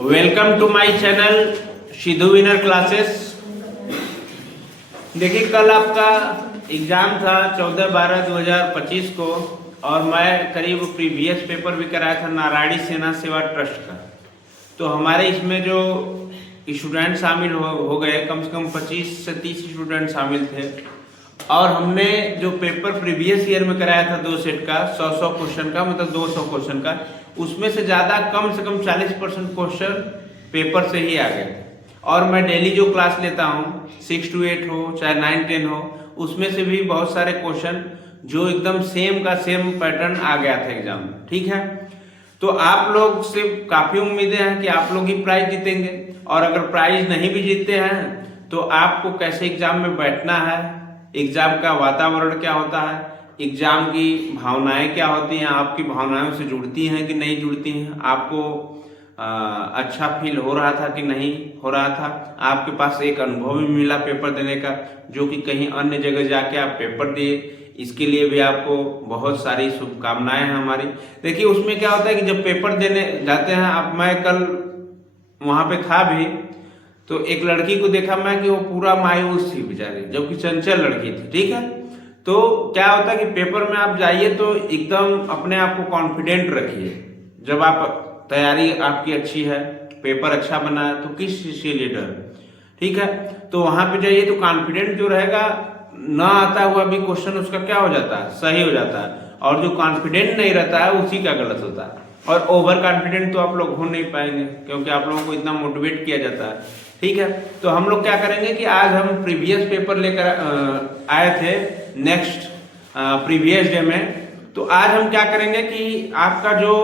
Welcome to my channel Siddhu winner classes. देखिए, कल आपका एग्जाम था 14/12/2025 को और मैं करीब प्रीवियस पेपर भी कराया था नारायणी सेना सेवा ट्रस्ट का। तो हमारे इसमें जो स्टूडेंट शामिल हो गए, कम से कम 25 से 30 स्टूडेंट शामिल थे और हमने जो पेपर प्रीवियस ईयर में कराया था 2 सेट का 100 क्वेश्चन का, मतलब 200 क्वेश्चन का, उसमें से ज़्यादा कम से कम 40% क्वेश्चन पेपर से ही आ गए। और मैं डेली जो क्लास लेता हूँ 6 to 8 हो चाहे 9-10 हो, उसमें से भी बहुत सारे क्वेश्चन जो एकदम सेम का सेम पैटर्न आ गया था एग्जाम में। ठीक है, तो आप लोग से काफ़ी उम्मीदें हैं कि आप लोग ही प्राइज जीतेंगे। और अगर प्राइज नहीं भी जीतते हैं तो आपको कैसे एग्जाम में बैठना है, एग्जाम का वातावरण क्या होता है, एग्जाम की भावनाएं क्या होती हैं, आपकी भावनाओं से जुड़ती हैं कि नहीं जुड़ती हैं, आपको अच्छा फील हो रहा था कि नहीं हो रहा था, आपके पास एक अनुभव भी मिला पेपर देने का जो कि कहीं अन्य जगह जाके आप पेपर दिए, इसके लिए भी आपको बहुत सारी शुभकामनाएं हैं हमारी। देखिए, उसमें क्या होता है कि जब पेपर देने जाते हैं आप, मैं कल वहाँ पे था भी, तो एक लड़की को देखा मैं कि वो पूरा मायूस थी बेचारी, जबकि चंचल लड़की थी। ठीक है, तो क्या होता है कि पेपर में आप जाइए तो एकदम अपने आप को कॉन्फिडेंट रखिए। जब आप तैयारी आपकी अच्छी है, पेपर अच्छा बना है, तो किस चीज के लिए डर। ठीक है, तो वहां पे जाइए तो कॉन्फिडेंट जो रहेगा, ना आता हुआ भी क्वेश्चन उसका क्या हो जाता है, सही हो जाता है। और जो कॉन्फिडेंट नहीं रहता है उसी का गलत होता है। और ओवर कॉन्फिडेंट तो आप लोग हो नहीं पाएंगे क्योंकि आप लोगों को इतना मोटिवेट किया जाता है। ठीक है, तो हम लोग क्या करेंगे कि आज हम प्रीवियस पेपर लेकर आए थे नेक्स्ट प्रीवियस डे में। तो आज हम क्या करेंगे कि आपका जो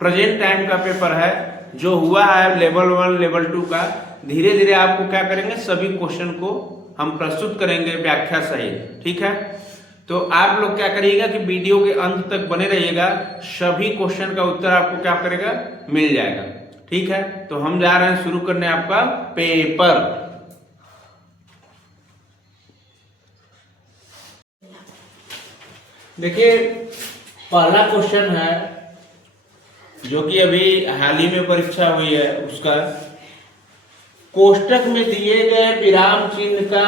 प्रेजेंट टाइम का पेपर है जो हुआ है लेवल 1 लेवल 2 का, धीरे धीरे आपको क्या करेंगे, सभी क्वेश्चन को हम प्रस्तुत करेंगे व्याख्या सहित। ठीक है, तो आप लोग क्या करिएगा कि वीडियो के अंत तक बने रहिएगा, सभी क्वेश्चन का उत्तर आपको क्या करेगा, मिल जाएगा। ठीक है, तो हम जा रहे हैं शुरू करने आपका पेपर। देखिए, पहला क्वेश्चन है जो कि अभी हाल ही में परीक्षा हुई है, उसका कोष्टक में दिए गए विराम चिन्ह का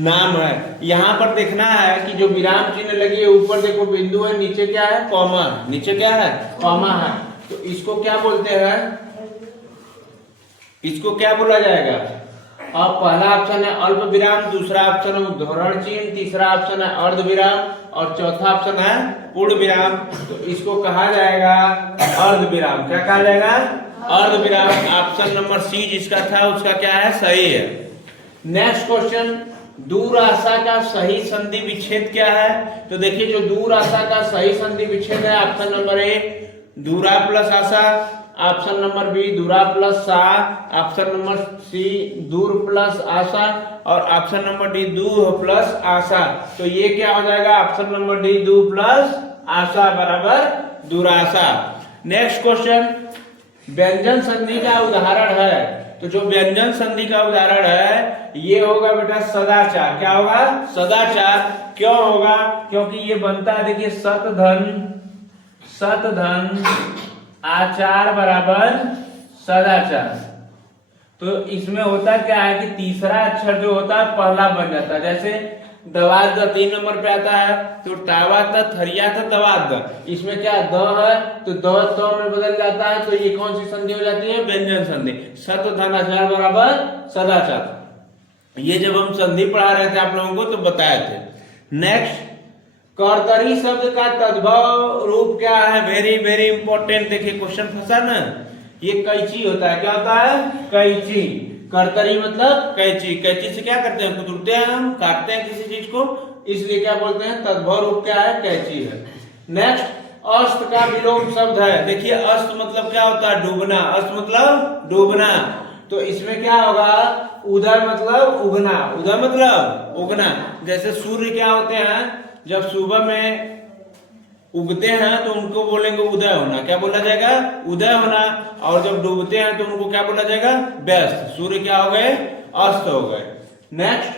नाम है। यहां पर देखना है कि जो विराम चिन्ह लगी है, ऊपर देखो बिंदु है, नीचे क्या है, कॉमा, नीचे क्या है, कॉमा है। तो इसको क्या बोलते हैं, इसको क्या बोला जाएगा। अब पहला ऑप्शन है अल्प विराम, दूसरा ऑप्शन है उद्धरण चिन्ह, तीसरा ऑप्शन है अर्ध विराम और चौथा ऑप्शन है पूर्ण विराम। तो इसको कहा जाएगा अर्ध विराम। क्या कहा जाएगा, अर्ध विराम। ऑप्शन नंबर सी जिसका था उसका क्या है, सही है। नेक्स्ट क्वेश्चन, दूर आशा का सही संधि विच्छेद क्या है। तो देखिए, जो दूर आशा का सही संधि विच्छेद है, ऑप्शन नंबर ए दूरा प्लस आशा, ऑप्शन नंबर बी दूरा प्लस सा, ऑप्शन नंबर सी दूर प्लस आशा और ऑप्शन नंबर डी दूर प्लस आशा। तो ये क्या हो जाएगा, ऑप्शन नंबर डी दूर प्लस आशा बराबर दुराशा। नेक्स्ट क्वेश्चन, व्यंजन संधि का उदाहरण है। तो जो व्यंजन संधि का उदाहरण है ये होगा बेटा सदाचार। क्या होगा, सदाचार। क्यों होगा, क्योंकि ये बनता है, देखिए, सत धन आचार बराबर सदाचार। तो इसमें होता क्या है कि तीसरा अक्षर जो होता है पहला बन जाता है। जैसे दवाद 3 नंबर पे आता है, तो टावा था, थरिया था, दवाद, इसमें क्या द है तो द तो में बदल जाता है। तो ये कौन सी संधि हो जाती है, व्यंजन संधि। सत धन आचार बराबर सदाचार। ये जब हम संधि पढ़ा रहे थे आप लोगों को तो बताए थे। नेक्स्ट, कर्तरी शब्द का तद्भव रूप क्या है, वेरी वेरी इंपॉर्टेंट। देखिए, क्वेश्चन फंसा ना, ये कैंची होता है। क्या होता है, कैंची। कर्तरी मतलब कैंची। कैंची से क्या करते हैं, कुतरते हैं, हम काटते हैं किसी चीज को, इसलिए क्या बोलते हैं, तद्भव रूप क्या है, कैंची है। नेक्स्ट, अस्त का विलोम शब्द है। देखिए, अस्त मतलब क्या होता है, डूबना। अस्त मतलब डूबना। तो इसमें क्या होगा, उदय मतलब उगना। उदय मतलब उगना। जैसे सूर्य क्या होते हैं, जब सुबह में उगते हैं तो उनको बोलेंगे उदय होना। क्या बोला जाएगा, उदय होना। और जब डूबते हैं तो उनको क्या बोला जाएगा, व्यस्त। सूर्य क्या हो गए, अस्त हो गए। नेक्स्ट,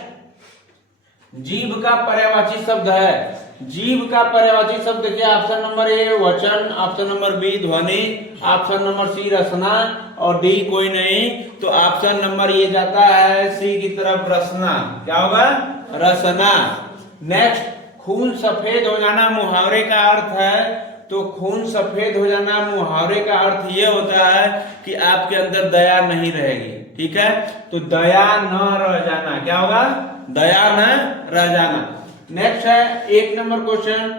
जीभ का पर्यायवाची शब्द है। जीव का पर्यायवाची शब्द देखिए, ऑप्शन नंबर ए वचन, ऑप्शन नंबर बी ध्वनि, ऑप्शन नंबर सी रसना और डी कोई नहीं। तो ऑप्शन नंबर ये जाता है सी की तरफ, रसना। क्या होगा? रसना। नेक्स्ट, खून सफेद हो जाना मुहावरे का अर्थ है। तो खून सफेद हो जाना मुहावरे का अर्थ ये होता है कि आपके अंदर दया नहीं रहेगी। ठीक है, तो दया न रह जाना। क्या होगा? दया न रह जाना। नेक्स्ट है 1 नंबर क्वेश्चन,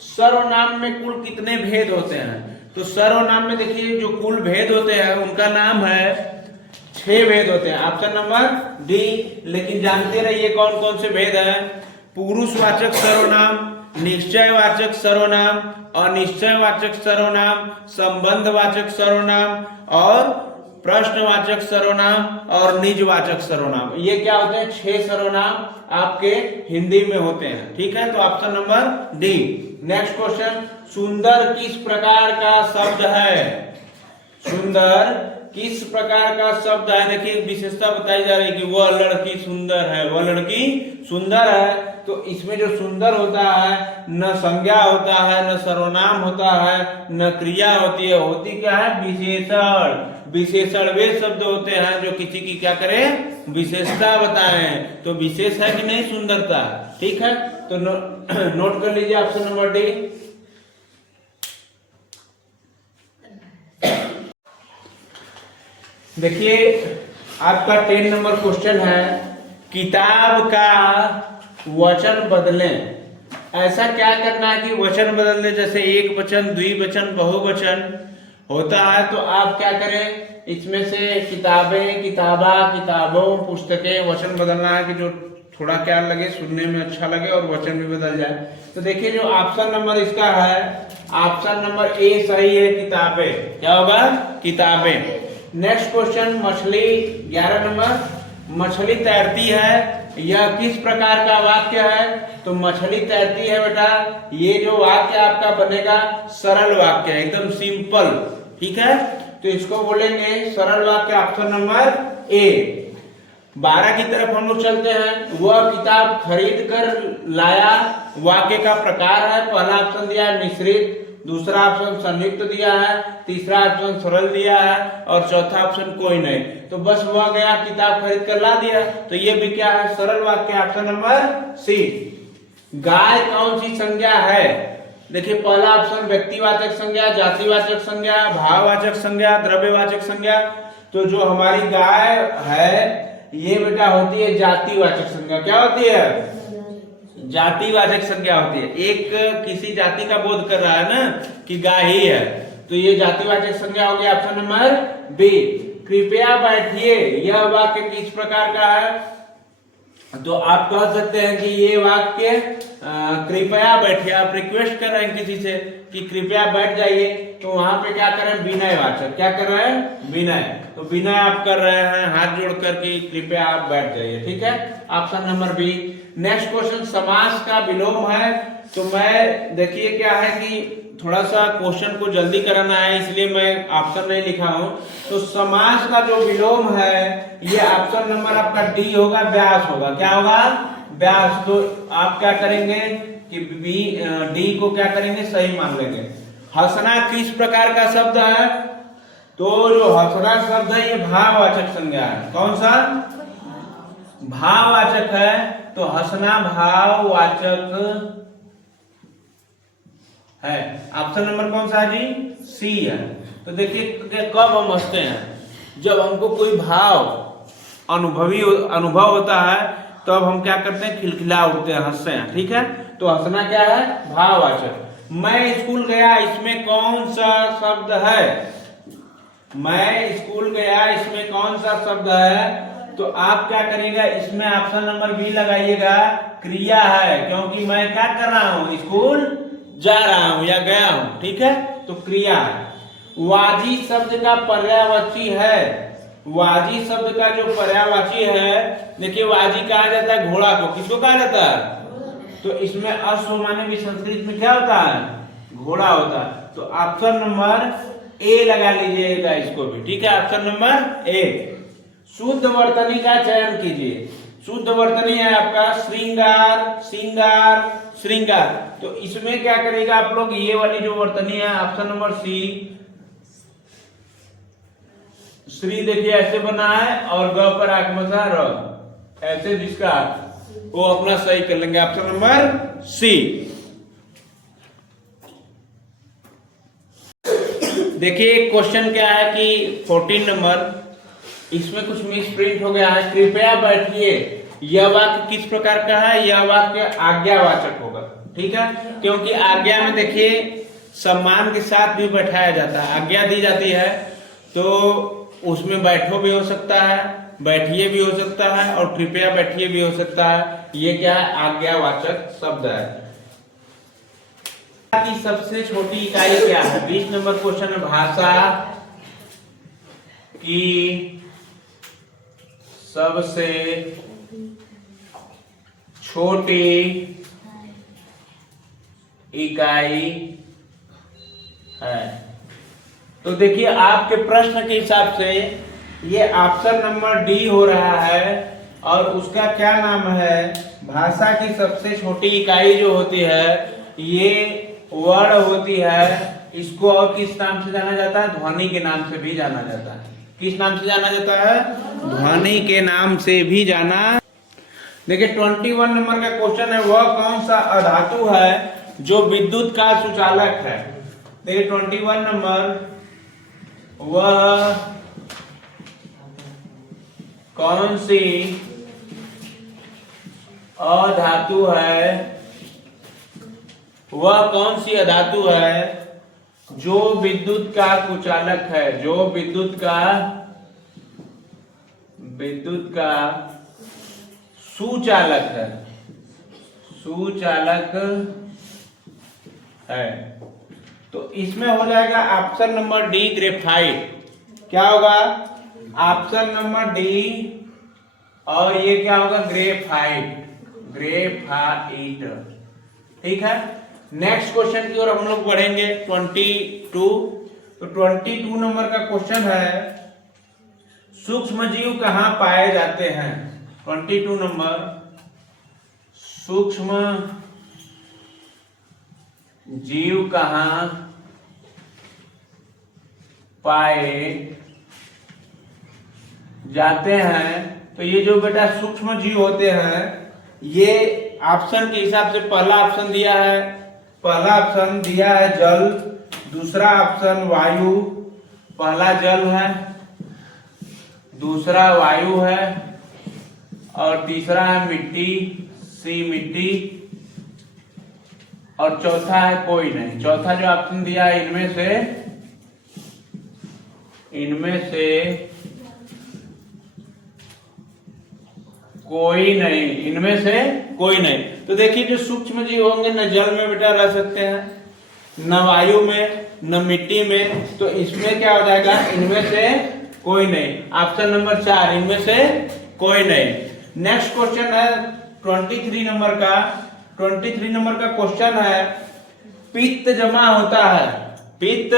सर्वनाम में कुल कितने भेद होते हैं? तो सर्वनाम में देखिए जो कुल भेद होते हैं उनका नाम है 6 भेद होते हैं। Option number D. लेकिन जानते रहिए कौन कौन से भेद हैं। पुरुषवाचक सर्वनाम, निश्चयवाचक सर्वनाम, अनिश्चयवाचक सर्वनाम, संबंधवाचक सर्वनाम और प्रश्नवाचक सर्वनाम और निजवाचक सर्वनाम। ये क्या होते हैं? 6 सर्वनाम आपके हिंदी में होते हैं। ठीक है, तो option number D. Next question, सुंदर किस प्रकार का शब्द है? सुंदर किस प्रकार का शब्द है? देखिए विशेषता बताई जा रही है कि वह लड़की सुंदर है, वह लड़की सुंदर है। तो इसमें जो सुंदर होता है न संज्ञा होता है, न सर्वनाम होता है, न क्रिया होती है। होती क्या है? विशेषण। विशेषण वे शब्द होते हैं जो किसी की क्या करें? विशेषता बताएं। तो विशेष है कि नहीं सुंदरता? ठीक है, तो नोट कर लीजिए ऑप्शन नंबर डी। देखिए आपका 10 नंबर क्वेश्चन है, किताब का वचन बदलें। ऐसा क्या करना है कि वचन बदल दे? जैसे एक वचन, द्विवचन, बहुवचन होता है तो आप क्या करें? इसमें से किताबें, किताबा, किताबों, पुस्तकें, वचन बदलना है कि जो थोड़ा क्या लगे, सुनने में अच्छा लगे और वचन भी बदल जाए। तो देखिए जो ऑप्शन नंबर इसका है, ऑप्शन नंबर ए सही है, किताबें। क्या होगा? किताबें। नेक्स्ट क्वेश्चन, मछली 11 नंबर, मछली तैरती है, यह किस प्रकार का वाक्य है? तो मछली तैरती है बेटा, ये जो वाक्य आपका बनेगा सरल वाक्य, एकदम सिंपल। ठीक है, तो इसको बोलेंगे सरल वाक्य, ऑप्शन नंबर ए। 12 की तरफ हम लोग चलते हैं, वह किताब खरीद कर लाया, वाक्य का प्रकार है। पहला ऑप्शन दिया है मिश्रित, दूसरा ऑप्शन संयुक्त दिया है, तीसरा ऑप्शन सरल दिया है और चौथा ऑप्शन कोई नहीं। तो बस वह गया किताब खरीद कर ला दिया, तो ये भी क्या है? सरल वाक्य, ऑप्शन नंबर सी। गाय कौन सी संज्ञा है? देखिए पहला ऑप्शन व्यक्तिवाचक संज्ञा, जातिवाचक संज्ञा, भाववाचक संज्ञा, द्रव्यवाचक संज्ञा। तो जो हमारी गाय है ये बेटा होती है जातिवाचक संज्ञा। क्या होती है? जातिवाचक संज्ञा होती है। एक किसी जाति का बोध कर रहा है ना कि गाय ही है, तो ये जातिवाचक संज्ञा हो गया, ऑप्शन नंबर बी। कृपया बैठिए, यह वाक्य किस प्रकार का है? तो आप कह सकते हैं कि ये वाक्य कृपया बैठिए, आप रिक्वेस्ट कर रहे हैं किसी से कि कृपया बैठ जाइए, तो वहां पे क्या कर रहे हैं? विनयवाचक। क्या कर रहे हैं? विनय। तो विनय आप कर रहे हैं हाथ जोड़कर कि कृपया आप बैठ जाइए। ठीक है, option number B. Next question, समास का विलोम है। तो मैं देखिए क्या है कि थोड़ा सा क्वेश्चन को जल्दी कराना है, इसलिए मैं ऑप्शन नहीं लिखा हूं। तो समास का जो विलोम है ये ऑप्शन नंबर आपका डी होगा, व्यास होगा। क्या होगा? व्यास। तो आप क्या करेंगे कि बी डी को क्या करेंगे? सही मान लेंगे। हंसना किस प्रकार का शब्द है? तो जो हंसना शब्द है ये भाववाचक संज्ञा है। कौन सा? भाववाचक है। तो हंसना भाववाचक है। ऑप्शन नंबर कौन सा है जी? सी है। तो देखिए कब हम हंसते हैं? जब हमको कोई भाव अनुभव होता है तो अब हम क्या करते हैं? खिलखिला उठते हैं, हंसते हैं। ठीक है, तो हंसना क्या है? भाववाचक। मैं स्कूल गया, इसमें कौन सा शब्द है? मैं स्कूल गया, इसमें कौन सा शब्द है? तो आप क्या करिएगा? इसमें ऑप्शन नंबर बी लगाइएगा, क्रिया है, क्योंकि मैं क्या कर रहा हूं? स्कूल जा रहा हूं या गया हूं। ठीक है, तो क्रिया है। वाजी शब्द का पर्यायवाची है। वाजी शब्द का जो पर्यायवाची है, देखिए वाजी कहा जाता है घोड़ा को। किसको कहा जाता है? तो इसमें अश्व माने भी संस्कृत में क्या होता है? घोड़ा होता है। तो ऑप्शन नंबर ए लगा लीजिएगा इसको भी। ठीक है, ऑप्शन नंबर ए। शुद्ध वर्तनी का चयन कीजिए। शुद्ध वर्तनी है आपका श्रृंगार, सिंगार, श्रृंगार। तो इसमें क्या करेगा आप लोग, ये वाली जो वर्तनी है ऑप्शन नंबर सी, श्री देखिए ऐसे बना है और ग पर आत्मजा र, ऐसे जिसका वो अपना सही कर लेंगे, ऑप्शन नंबर सी। देखिए क्वेश्चन क्या है कि 14 नंबर, इसमें कुछ मिस प्रिंट हो गया है। कृपया बैठिए, यह वाक्य किस प्रकार का है, यह वाक्य आज्ञावाचक होगा, ठीक है, क्योंकि आज्ञा में देखिए सम्मान के साथ भी बैठाया जाता है, आज्ञा दी जाती है तो उसमें बैठो भी हो सकता है, बैठिए भी हो सकता है और कृपया बैठिए भी हो सकता है। ये क्या है, आज्ञावाचक शब्द है। की सबसे छोटी इकाई क्या है, 20 नंबर क्वेश्चन है, भाषा की सबसे छोटी इकाई है। तो देखिए आपके प्रश्न के हिसाब से ये ऑप्शन नंबर डी हो रहा है और उसका क्या नाम है, भाषा की सबसे छोटी इकाई जो होती है ये वर्ड होती है। इसको और किस नाम से जाना जाता है, ध्वनि के नाम से भी जाना जाता है। किस नाम से जाना जाता है, ध्वनि के नाम से भी जाना। देखिए 21 नंबर का क्वेश्चन है, वह कौन सा अधातु है जो विद्युत का सुचालक है। देखिए 21 नंबर, वह कौन सी अधातु है, वह कौन सी अधातु है जो विद्युत का कुचालक है, जो विद्युत का सुचालक है, सुचालक है। तो इसमें हो जाएगा ऑप्शन नंबर डी, ग्रेफाइट। क्या होगा, ऑप्शन नंबर डी और ये क्या होगा, ग्रेफाइट, ग्रेफाइट, ठीक है। नेक्स्ट क्वेश्चन की ओर हम लोग बढ़ेंगे 22। तो 22 नंबर का क्वेश्चन है, सूक्ष्म जीव कहाँ पाए जाते हैं। 22 नंबर, सूक्ष्म जीव कहाँ पाए जाते हैं। तो ये जो बेटा सूक्ष्म जीव होते हैं, ये ऑप्शन के हिसाब से पहला ऑप्शन दिया है, पहला ऑप्शन दिया है जल, दूसरा ऑप्शन वायु, पहला जल है, दूसरा वायु है और तीसरा है मिट्टी, सी मिट्टी, और चौथा है कोई नहीं। चौथा जो ऑप्शन दिया है इनमें से कोई नहीं, इनमें से कोई नहीं। तो देखिए जो सूक्ष्म जीव होंगे न जल में बेटा रह सकते हैं, न वायु में, न मिट्टी में, तो इसमें क्या हो जाएगा, इनमें से कोई नहीं, ऑप्शन नंबर 4, इनमें से कोई नहीं। नेक्स्ट क्वेश्चन है 23 नंबर का। 23 नंबर का क्वेश्चन है, पित्त जमा होता है, पित्त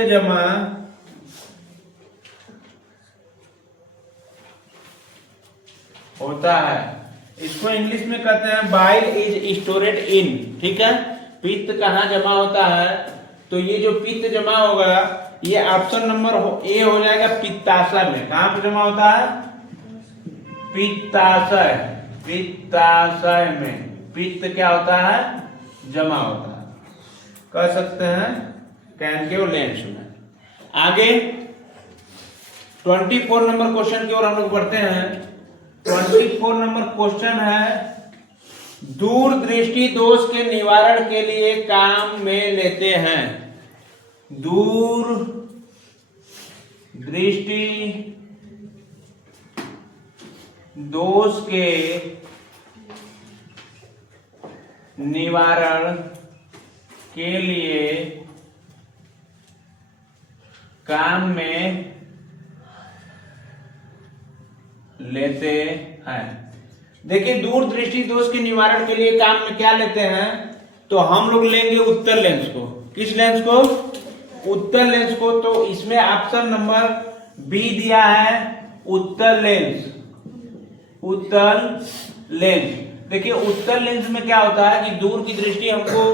जमा होता है, इसको इंग्लिश में कहते हैं बाइल इज स्टोरेड इन, ठीक है। पित्त कहाँ जमा होता है, तो ये जो पित्त जमा होगा ये ऑप्शन नंबर ए हो जाएगा, पित्ताशय में। कहाँ पे जमा होता है, पित्ताशय, पित्ताशय में पित्त क्या होता है, जमा होता है, कह सकते हैं कैनकेव लेंस में। आगे 24 नंबर क्वेश्चन की ओर हम लोग बढ़ते हैं। 24 नंबर क्वेश्चन है, दूर दृष्टि दोष के निवारण के लिए काम में लेते हैं। दूर दृष्टि दोष के निवारण के लिए काम में लेते हैं। देखिए दूर दृष्टि दोष के निवारण के लिए काम में क्या लेते हैं, तो हम लोग लेंगे उत्तर लेंस को। किस लेंस को, उत्तर लेंस को। तो इसमें ऑप्शन नंबर बी दिया है, उत्तर लेंस। उत्तल लेंस। देखिए उत्तल लेंस में क्या होता है कि दूर की दृष्टि हमको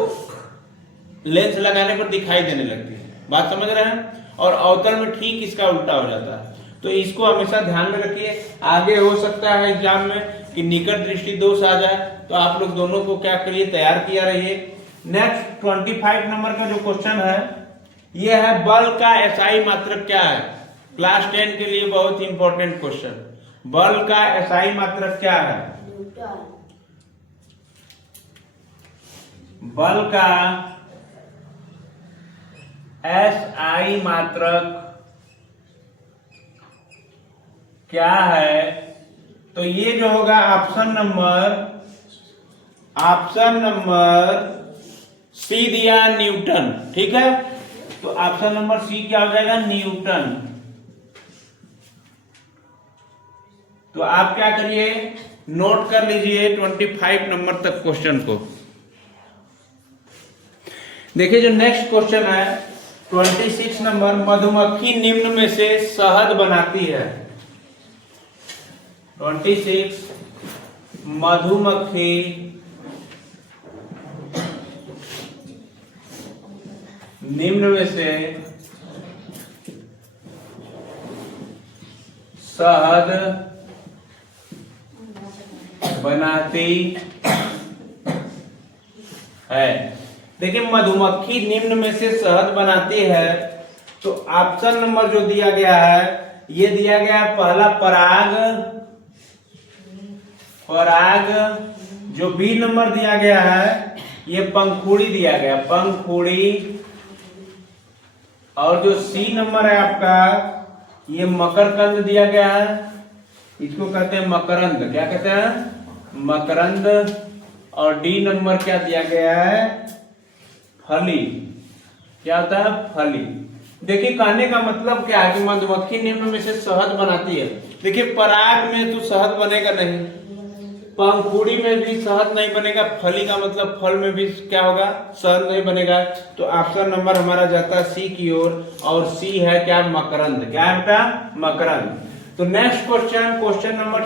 लेंस लगाने पर दिखाई देने लगती है, बात समझ रहे हैं, और अवतल में ठीक इसका उल्टा हो जाता है। तो इसको हमेशा ध्यान में रखिए। आगे हो सकता है एग्जाम में कि निकट दृष्टि दोष आ जाए, तो आप लोग दोनों को क्या करिए, तैयार किया रहिए। नेक्स्ट 25 नंबर का जो क्वेश्चन है ये है बल का एसआई मात्रक क्या है। क्लास 10 के लिए बहुत इंपॉर्टेंट क्वेश्चन, बल का एसआई मात्रक क्या है। बल का एसआई मात्रक क्या है, तो ये जो होगा ऑप्शन नंबर सी दिया न्यूटन, ठीक है। तो ऑप्शन नंबर सी क्या हो जाएगा, न्यूटन। तो आप क्या करिए, नोट कर लीजिए 25 नंबर तक क्वेश्चन को। देखिए जो नेक्स्ट क्वेश्चन है 26 नंबर, मधुमक्खी निम्न में से शहद बनाती है। 26 मधुमक्खी निम्न में से शहद बनाती है। देखिए मधुमक्खी निम्न में से शहद बनाती है, तो ऑप्शन नंबर जो दिया गया है ये दिया गया है पहला पराग, जो बी नंबर दिया गया है ये पंखुड़ी दिया गया, पंखुड़ी, और जो सी नंबर है आपका ये मकरकंद दिया गया है, इसको कहते हैं मकरंद, क्या कहते हैं, मकरंद। और डी नंबर क्या दिया गया है, फली, क्या होता है, फली। देखिए कहने का मतलब क्या है कि मधुमक्खी निम्न में से शहद बनाती है। देखिए पराग में तो शहद बनेगा नहीं, पंखुड़ी में भी शहद नहीं बनेगा, फली का मतलब फल में भी क्या होगा, शहद नहीं बनेगा। तो ऑप्शन नंबर हमारा जाता है सी की ओर, और सी है क्या, मकरंद, क्या है बेटा, मकरंद। तो नेक्स्ट क्वेश्चन नंबर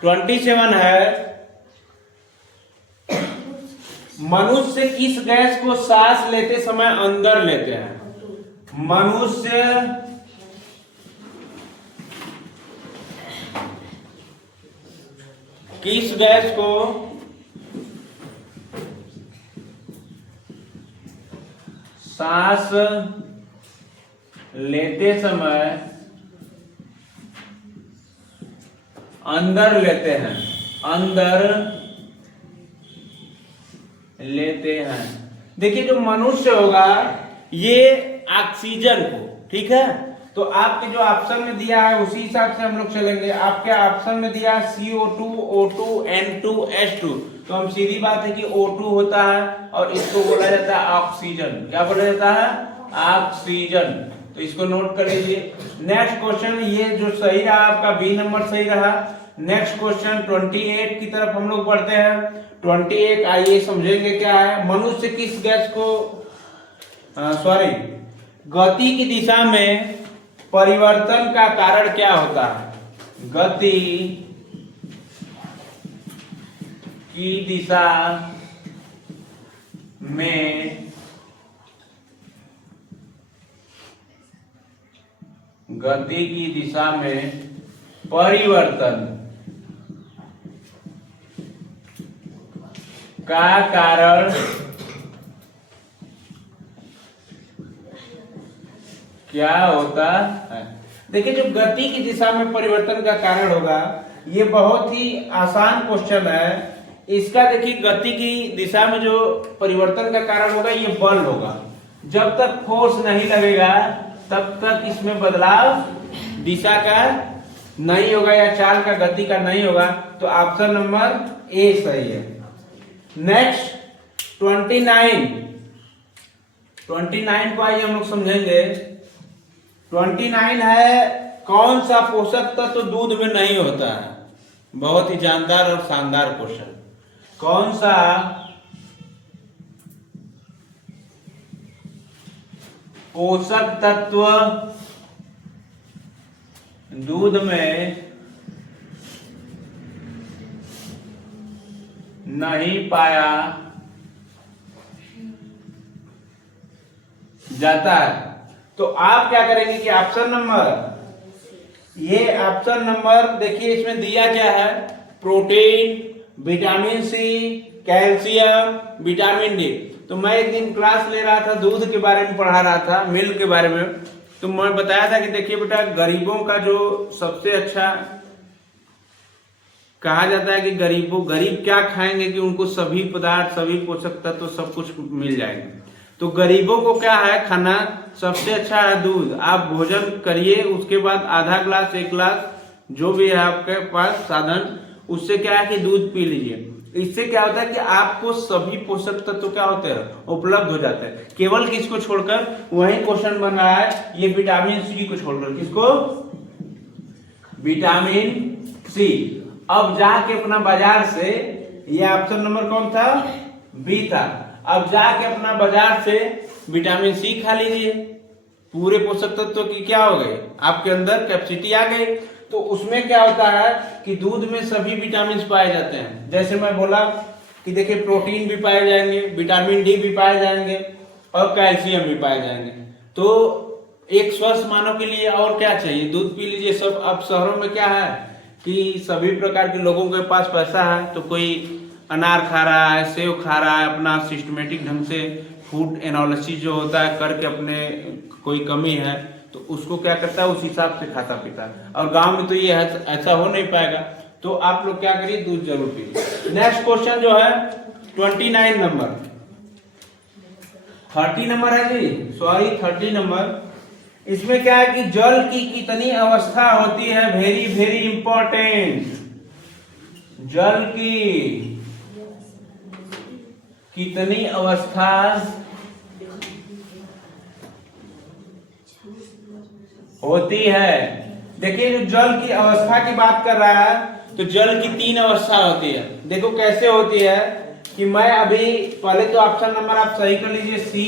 27 है, मनुष्य किस गैस को सांस लेते समय अंदर लेते हैं। मनुष्य किस गैस को सांस लेते समय अंदर लेते हैं, अंदर लेते हैं। देखिए जो मनुष्य होगा ये ऑक्सीजन को, ठीक है, तो आपके जो ऑप्शन में दिया है उसी हिसाब से हम लोग चलेंगे। आपके ऑप्शन में दिया है CO2, O2, N2, H2, तो हम सीधी बात है कि O2 होता है और इसको बोला जाता है ऑक्सीजन, क्या बोला जाता है, ऑक्सीजन। तो इसको नोट कर लीजिए। नेक्स्ट क्वेश्चन, ये जो सही रहा आपका बी नंबर सही रहा। नेक्स्ट क्वेश्चन 28 की तरफ हम लोग बढ़ते हैं। 28 आइए समझेंगे क्या है। मनुष्य किस गैस को गति की दिशा में परिवर्तन का कारण क्या होता है। गति की दिशा में परिवर्तन का कारण क्या होता है। देखिए जो गति की दिशा में परिवर्तन का कारण होगा ये बहुत ही आसान क्वेश्चन है। इसका देखिए गति की दिशा में जो परिवर्तन का कारण होगा ये बल होगा। जब तक फोर्स नहीं लगेगा तब तक इसमें बदलाव दिशा का नहीं होगा या चाल का, गति का नहीं होगा। तो ऑप्शन नंबर ए सही है। नेक्स्ट 29 को आइए हम लोग समझेंगे। 29 है, कौन सा पोषक तत्व दूध में नहीं होता है। बहुत ही जानदार और शानदार क्वेश्चन। कौन सा पोषक तत्व दूध में नहीं पाया जाता है। तो आप क्या करेंगे कि ऑप्शन नंबर देखिए इसमें दिया क्या है, protein, vitamin C, calcium, vitamin D. तो मैं एक दिन क्लास ले रहा था, दूध के बारे में पढ़ा रहा था, मिल्क के बारे में। तो मैं बताया था कि देखिए बेटा, गरीबों का जो सबसे अच्छा कहा जाता है कि गरीब क्या खाएंगे कि उनको सभी पदार्थ, सभी पोषक तत्व तो सब कुछ मिल जाएंगे। तो गरीबों को क्या है खाना सबसे अच्छा है दूध। आप भोजन करिए, उसके बाद आधा ग्लास, 1 ग्लास जो भी है आपके पास साधन, उससे क्या है कि दूध पी लीजिए। इससे क्या होता है कि आपको सभी पोषक तत्व क्या होते हैं, उपलब्ध हो जाते हैं। केवल किसको छोड़कर, वही क्वेश्चन बन रहा है, ये विटामिन सी को छोड़कर। किसको? Vitamin C. अब जाके अपना बाजार से, ये ऑप्शन नंबर कौन था, बी था। अब जाके अपना बाजार से विटामिन सी खा लीजिए, पूरे पोषक तत्व की क्या हो गए आपके अंदर, कैपेसिटी आ गई। तो उसमें क्या होता है कि दूध में सभी विटामिन पाए जाते हैं। जैसे मैं बोला कि देखिए प्रोटीन भी पाए जाएंगे, विटामिन डी भी पाए जाएंगे और कैल्शियम भी पाए जाएंगे। तो एक स्वस्थ मानव के लिए और क्या चाहिए, दूध पी लीजिए सब। अब शहरों में क्या है कि सभी प्रकार के लोगों के पास पैसा है, तो कोई अनार खा रहा है, सेव खा रहा है, अपना सिस्टमेटिक ढंग से फूड एनालिसिस जो होता है करके, अपने कोई कमी है तो उसको क्या करता है, उस हिसाब से खाता पीता है। और गांव में तो ये ऐसा हो नहीं पाएगा। तो आप लोग क्या करिए, दूध जरूर पीजिए। नेक्स्ट क्वेश्चन जो है 29 नंबर, 30 नंबर है जी, सॉरी 30 नंबर। इसमें क्या है कि जल की कितनी अवस्था होती है, वेरी वेरी इंपॉर्टेंट। जल की कितनी अवस्था होती है। देखिए जो जल की अवस्था की बात कर रहा है, तो जल की 3 अवस्था होती है। देखो कैसे होती है कि मैं अभी पहले तो ऑप्शन नंबर आप सही कर लीजिए, सी,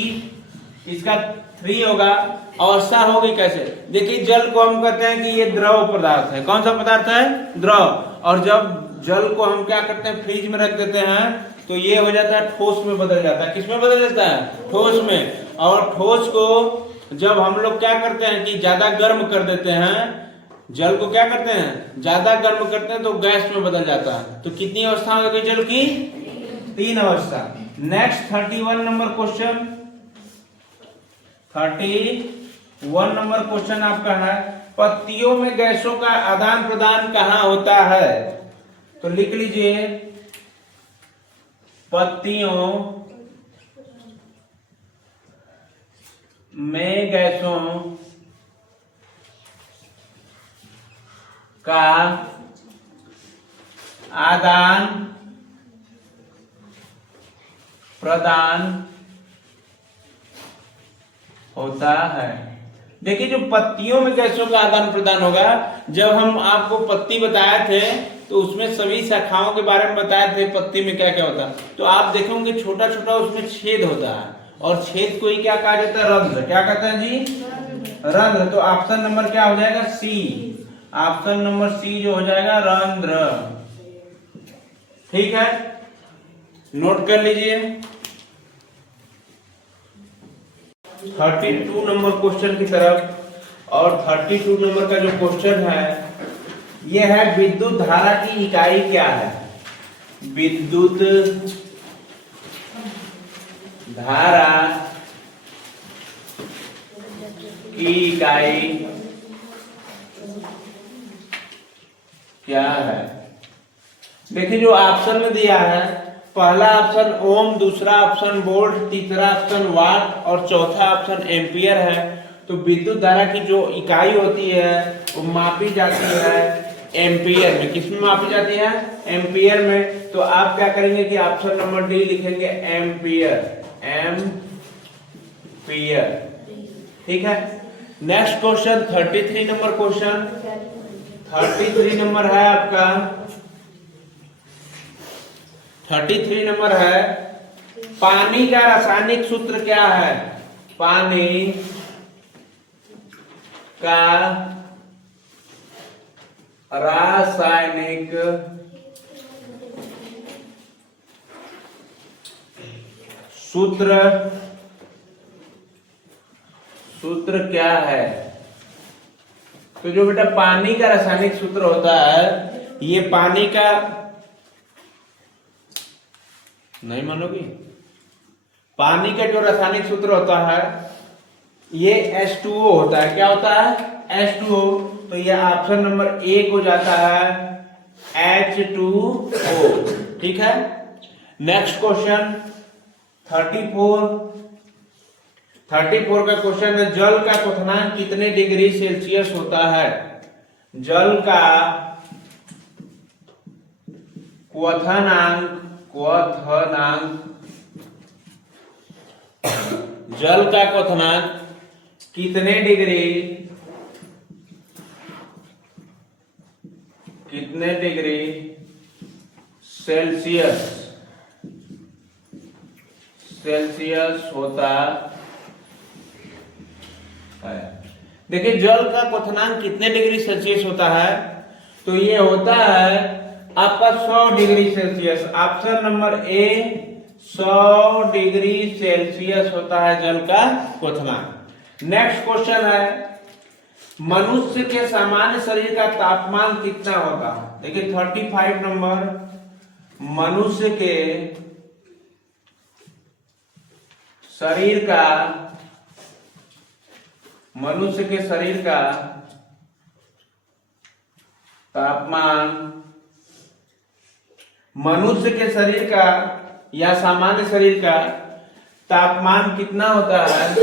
इसका 3 होगा। अवस्था होगी कैसे, देखिए जल को हम कहते हैं कि ये द्रव पदार्थ है। कौन सा पदार्थ है, द्रव। और जब जल को हम क्या करते हैं, फ्रिज में रख देते हैं, तो ये हो जाता है ठोस में बदल जाता है। किसमें बदल जाता है, ठोस में। और ठोस को जब हम लोग क्या करते हैं कि ज्यादा गर्म कर देते हैं, जल को क्या करते हैं, ज्यादा गर्म करते हैं तो गैस में बदल जाता है। तो कितनी अवस्था हो गई जल की, 3 अवस्था। Next 31 number question, 31 number question आपका है, पत्तियों में गैसों का आदान प्रदान कहाँ होता है। तो लिख लीजिए, पत्तियों में गैसों का आदान प्रदान होता है। देखिए जो पत्तियों में गैसों का आदान प्रदान होगा, जब हम आपको पत्ती बताए थे तो उसमें सभी शाखाओं के बारे में बताए थे, पत्ती में क्या क्या होता है। तो आप देखेंगे छोटा छोटा उसमें छेद होता है, और छेद को ही क्या कहा जाता है, रंध्र। क्या कहते हैं जी, रंध्र। तो ऑप्शन नंबर क्या हो जाएगा, सी। ऑप्शन नंबर सी जो हो जाएगा, रंध्र। ठीक है, नोट कर लीजिए। 32 नंबर क्वेश्चन की तरफ। और 32 नंबर का जो क्वेश्चन है ये है, विद्युत धारा की इकाई क्या है। विद्युत धारा की इकाई क्या है। देखिए जो ऑप्शन में दिया है, पहला ऑप्शन ओम, दूसरा ऑप्शन वोल्ट, तीसरा ऑप्शन वाट और चौथा ऑप्शन एम्पियर है। तो विद्युत धारा की जो इकाई होती है वो मापी जाती है एम्पियर में। किसमें मापी जाती है, एम्पियर में। तो आप क्या करेंगे कि ऑप्शन नंबर डी लिखेंगे, एम्पियर, एम्पियर। ठीक है। Next question 33 number question, 33 number है आपका, 33 नंबर है, पानी का रासायनिक सूत्र क्या है। पानी का रासायनिक सूत्र क्या है? तो जो बेटा पानी का रासायनिक सूत्र होता है, ये पानी का, नहीं मानोगी, पानी का जो रासायनिक सूत्र होता है ये H2O होता है। क्या होता है? H2O। तो ये ऑप्शन नंबर ए हो जाता है H2O। ठीक है। नेक्स्ट क्वेश्चन 34 का क्वेश्चन है, जल का क्वथनांक कितने डिग्री सेल्सियस होता है? जल का क्वथनांक जल का क्वथनांक कितने डिग्री सेल्सियस होता है? देखिए, जल का क्वथनांक कितने डिग्री सेल्सियस होता है? तो ये होता है आपका 100 डिग्री सेल्सियस। ऑप्शन नंबर ए 100 डिग्री सेल्सियस होता है जल का क्वथनांक। नेक्स्ट क्वेश्चन है, मनुष्य के सामान्य शरीर का तापमान कितना होगा? देखिए 35 नंबर, मनुष्य के शरीर का तापमान, मनुष्य के शरीर का या सामान्य शरीर का तापमान कितना होता है?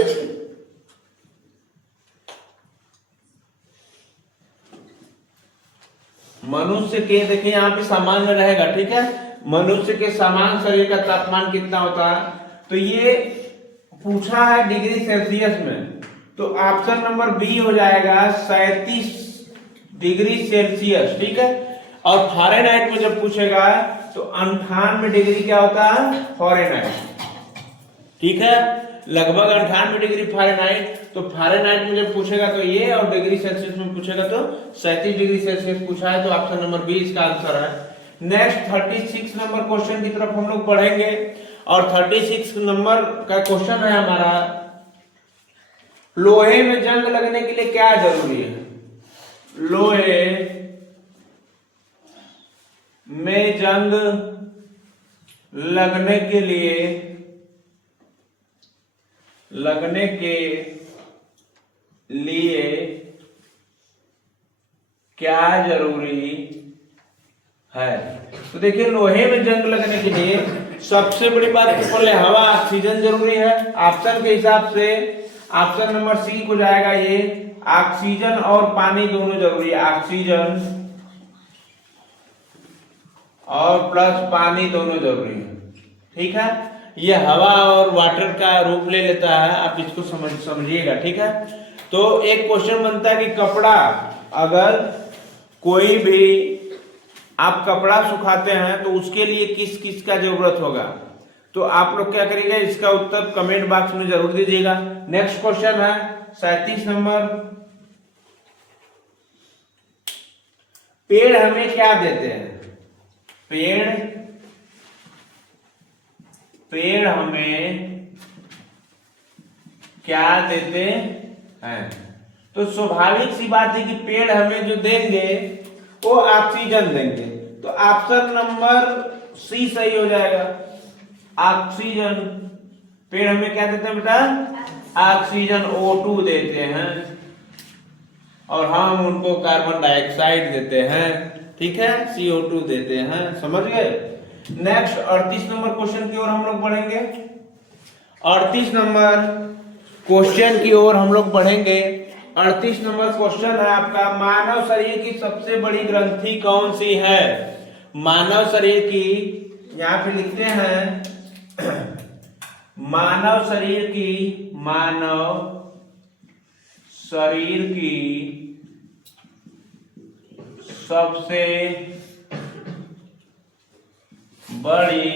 मनुष्य के, देखिए यहाँ पे सामान्य रहेगा, ठीक है। मनुष्य के सामान्य शरीर का तापमान कितना होता है? तो ये पूछा है डिग्री सेल्सियस में, तो ऑप्शन नंबर बी हो जाएगा 37 डिग्री सेल्सियस। ठीक है। और फ़ारेनहाइट में जब पूछेगा तो 98 डिग्री क्या होता है? फ़ारेनहाइट। ठीक है, लगभग 98 डिग्री फ़ारेनहाइट। तो फ़ारेनहाइट में जब पूछेगा तो ये, और डिग्री सेल्सियस में पूछेगा तो 37 डिग्री सेल्सियस पूछा है, तो ऑप्शन नंबर बी इसका आंसर है। नेक्स्ट 36 नंबर क्वेश्चन की तरफ हम लोग बढ़ेंगे, और 36 नंबर का क्वेश्चन है हमारा, लोहे में जंग लगने के लिए क्या जरूरी है? लोहे में जंग लगने के लिए क्या जरूरी है? तो देखिए, लोहे में जंग लगने के लिए सबसे बड़ी बात तो पहले हवा, ऑक्सीजन जरूरी है। ऑप्शन के हिसाब से ऑप्शन नंबर सी हो जाएगा, ये ऑक्सीजन और पानी दोनों जरूरी है। ऑक्सीजन और प्लस पानी दोनों जरूरी है। ठीक है, ये हवा और वाटर का रूप ले लेता है, आप इसको समझिएगा। ठीक है। तो एक क्वेश्चन बनता है कि कपड़ा, अगर कोई भी आप कपड़ा सुखाते हैं तो उसके लिए किस किस का जरूरत होगा? तो आप लोग क्या करिएगा, इसका उत्तर कमेंट बॉक्स में जरूर दीजिएगा। नेक्स्ट क्वेश्चन है 37 नंबर, पेड़ हमें क्या देते हैं? पेड़ हमें क्या देते हैं? तो स्वाभाविक सी बात है कि पेड़ हमें जो देंगे वो ऑक्सीजन देंगे। तो ऑप्शन नंबर सी सही हो जाएगा, ऑक्सीजन। पेड़ हमें क्या देते हैं बेटा? ऑक्सीजन O2 देते हैं, और हम उनको कार्बन डाइऑक्साइड देते हैं। ठीक है, CO2 देते हैं। समझ गए? नेक्स्ट 38 नंबर क्वेश्चन की ओर हम लोग बढ़ेंगे। 38 नंबर क्वेश्चन की ओर हम लोग बढ़ेंगे। 38 नंबर क्वेश्चन है आपका, मानव शरीर की सबसे बड़ी ग्रंथि कौन सी है? मानव शरीर की, यहां पे लिखते हैं मानव शरीर की सबसे बड़ी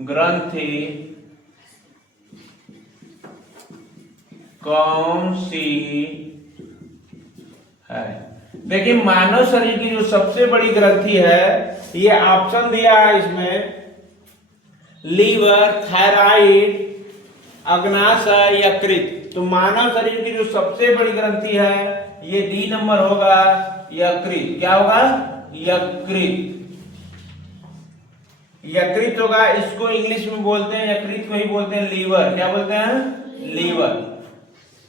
ग्रंथि कौन सी है? देखिए, मानव शरीर की जो सबसे बड़ी ग्रंथि है, ये ऑप्शन दिया है इसमें, लीवर, थायराइड, अग्नाशय, यकृत। तो मानव शरीर की जो सबसे बड़ी ग्रंथि है ये डी नंबर होगा, यकृत। क्या होगा? यकृत। यकृत होगा, इसको इंग्लिश में बोलते हैं, यकृत को ही बोलते हैं लीवर। क्या बोलते हैं? लीवर।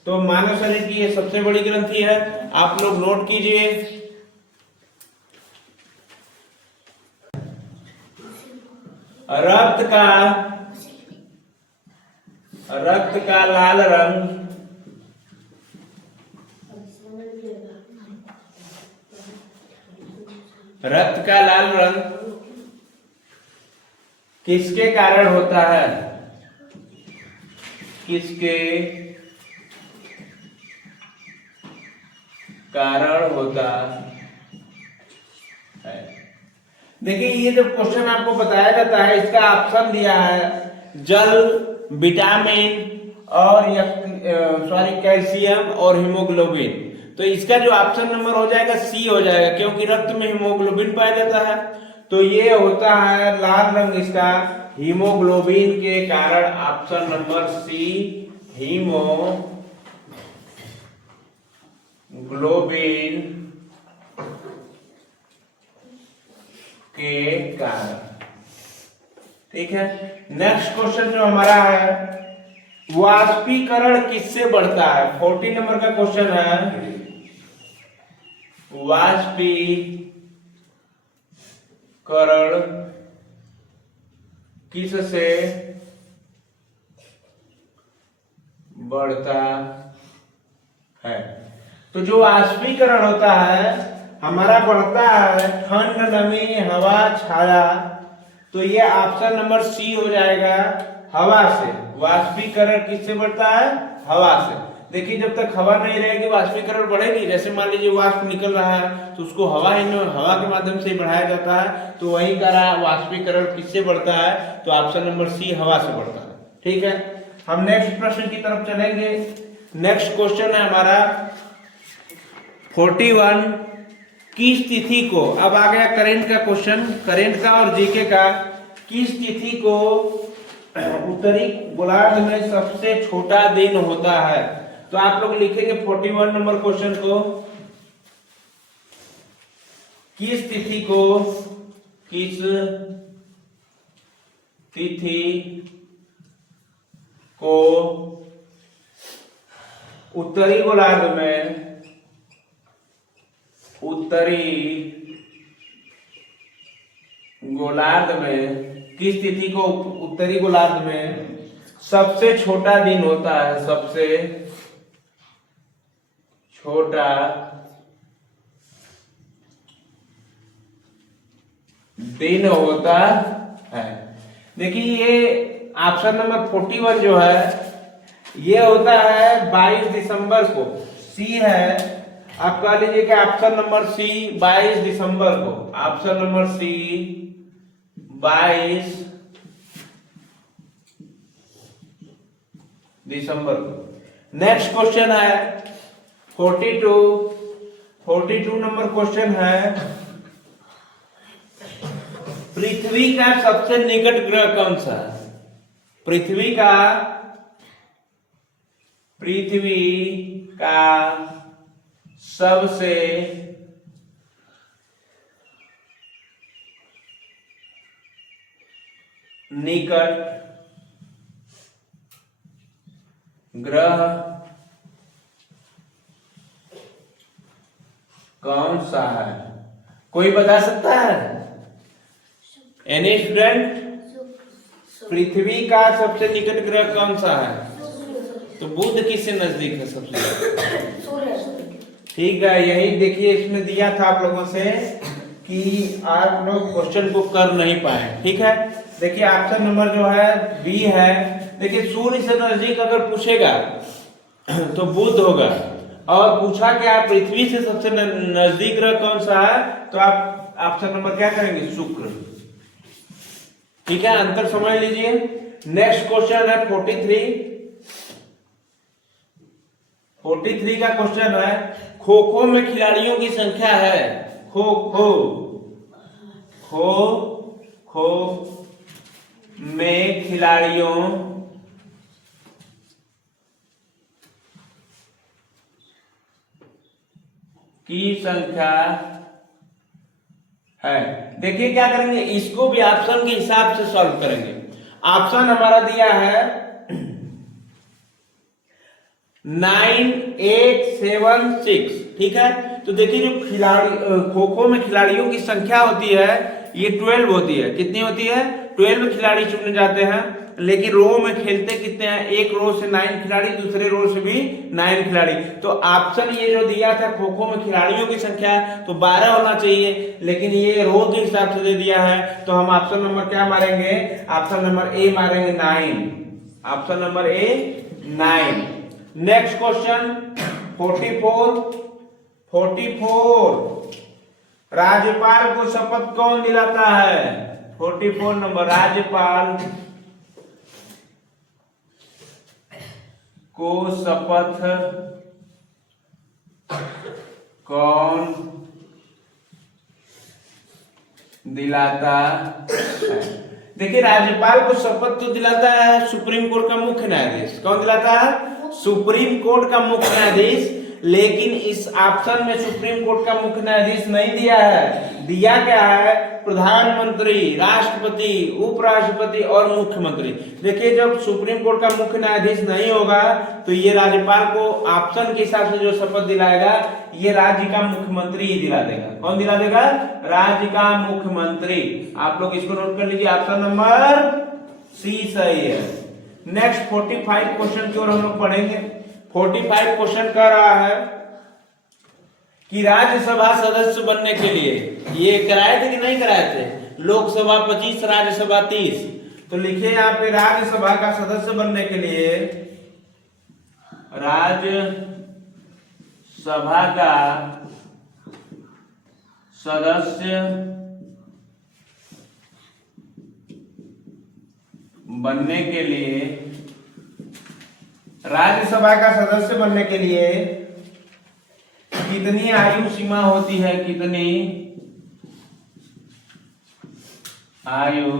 तो मानव शरीर की ये सबसे बड़ी ग्रंथि है, आप लोग नोट कीजिए। रक्त का लाल रंग किसके कारण होता है? किसके कारण होता है? देखिए, ये जो क्वेश्चन आपको बताया जाता है इसका ऑप्शन दिया है जल, विटामिन और कैल्शियम और हीमोग्लोबिन। तो इसका जो ऑप्शन नंबर हो जाएगा सी हो जाएगा, क्योंकि रक्त में हीमोग्लोबिन पाया जाता है। तो ये होता है लाल रंग इसका हीमोग्लोबिन के कारण। ऑप्शन नंबर सी, हीमोग्लोबिन के कारण। ठीक है, नेक्स्ट क्वेश्चन जो हमारा है, वाष्पीकरण किससे बढ़ता है? 40 नंबर का क्वेश्चन है, वाष्पीकरण किससे बढ़ता है? तो जो वाष्पीकरण होता है हमारा बढ़ता है ठंड, नमी, हवा, छाया। तो ये ऑप्शन नंबर सी हो जाएगा, हवा से। वाष्पीकरण किससे बढ़ता है? हवा से। देखिए, जब तक हवा नहीं रहेगी वाष्पीकरण बढ़ेगी। जैसे मान लीजिए वाष्प निकल रहा है तो उसको हवा के माध्यम से बढ़ाया जाता है। तो वही करा, वाष्पीकरण किससे बढ़ता है? तो ऑप्शन नंबर सी, हवा से बढ़ता है। ठीक है, हम नेक्स्ट प्रश्न की तरफ चलेंगे। नेक्स्ट क्वेश्चन है हमारा 41, किस तिथि को, अब आ गया करंट का क्वेश्चन, करंट का और जीके का। किस तिथि को उत्तरी गोलार्ध में सबसे छोटा दिन होता है? तो आप लोग लिखेंगे 41 नंबर क्वेश्चन को, किस तिथि को उत्तरी गोलार्ध में किस तिथि को उत्तरी गोलार्ध में सबसे छोटा दिन होता है? सबसे छोटा दिन होता है। देखिए, ये ऑप्शन नंबर 41 जो है ये होता है 22 दिसंबर को। सी है, आप कह लीजिए कि ऑप्शन नंबर सी 22 दिसंबर को। ऑप्शन नंबर सी 22 दिसंबर को। नेक्स्ट क्वेश्चन है 42 नंबर क्वेश्चन है, पृथ्वी का सबसे निकट ग्रह कौन सा है? पृथ्वी का सबसे निकट ग्रह कौन सा है? कोई बता सकता है? Any student? पृथ्वी का सबसे निकट ग्रह कौन सा है? तो बुध किससे नजदीक है सबसे? ठीक है, यही देखिए इसमें दिया था आप लोगों से कि आप लोग क्वेश्चन को कर नहीं पाए। ठीक है, देखिए ऑप्शन नंबर जो है बी है। देखिए, सूर्य से नजदीक अगर पूछेगा तो बुध होगा, और पूछा कि आप पृथ्वी से सबसे नजदीक ग्रह कौन सा है, तो आप ऑप्शन नंबर क्या करेंगे? शुक्र। ठीक है, अंतर समझ लीजिए। नेक्स्ट क्वेश्चन है 43 का क्वेश्चन है, खो खो में खिलाड़ियों की संख्या है, खो में खिलाड़ियों की संख्या है। देखिए क्या करेंगे, इसको भी ऑप्शन के हिसाब से सॉल्व करेंगे। ऑप्शन हमारा दिया है 9876, ठीक है। तो देखिए जो खिलाड़ी खो खो में खिलाड़ियों की संख्या होती है ये 12 होती है। कितनी होती है? 12 खिलाड़ी चुने जाते हैं। लेकिन रो में खेलते कितने हैं? एक रो से 9 खिलाड़ी, दूसरे रो से भी 9 खिलाड़ी। तो ऑप्शन ये जो दिया था खो खो में खिलाड़ियों की संख्या तो 12 होना चाहिए, लेकिन ये रो के हिसाब से दे दिया है। तो हम ऑप्शन नंबर क्या मारेंगे? ऑप्शन नंबर ए मारेंगे 9। ऑप्शन नंबर ए 9। नेक्स्ट क्वेश्चन 44 राज्यपाल को शपथ कौन दिलाता है? 44 नंबर, राज्यपाल को शपथ कौन दिलाता है? देखिए राज्यपाल को शपथ तो दिलाता है सुप्रीम कोर्ट का मुख्य न्यायाधीश। कौन दिलाता है? सुप्रीम कोर्ट का मुख्य न्यायाधीश। लेकिन इस ऑप्शन में सुप्रीम कोर्ट का मुख्य न्यायाधीश नहीं दिया है। दिया क्या है? प्रधानमंत्री, राष्ट्रपति, उपराष्ट्रपति और मुख्यमंत्री। देखिए जब सुप्रीम कोर्ट का मुख्य न्यायाधीश नहीं होगा तो ये राज्यपाल को ऑप्शन के हिसाब से जो शपथ दिलाएगा ये राज्य का मुख्यमंत्री ही दिला देगा। कौन दिला देगा? राज्य का मुख्यमंत्री। आप लोग इसको नोट कर लीजिए, ऑप्शन नंबर सी सही है। नेक्स्ट 45 क्वेश्चन की ओर हम लोग पढ़ेंगे। 45 क्वेश्चन कह रहा है कि राज्यसभा सदस्य बनने के लिए ये कराए थे कि नहीं कराए थे? लोकसभा 25, राज्यसभा 30। तो लिखिए यहाँ पे राज्यसभा का सदस्य बनने के लिए, राज्यसभा का सदस्य बनने के लिए, राज्यसभा का सदस्य बनने के लिए कितनी आयु सीमा होती है? कितनी आयु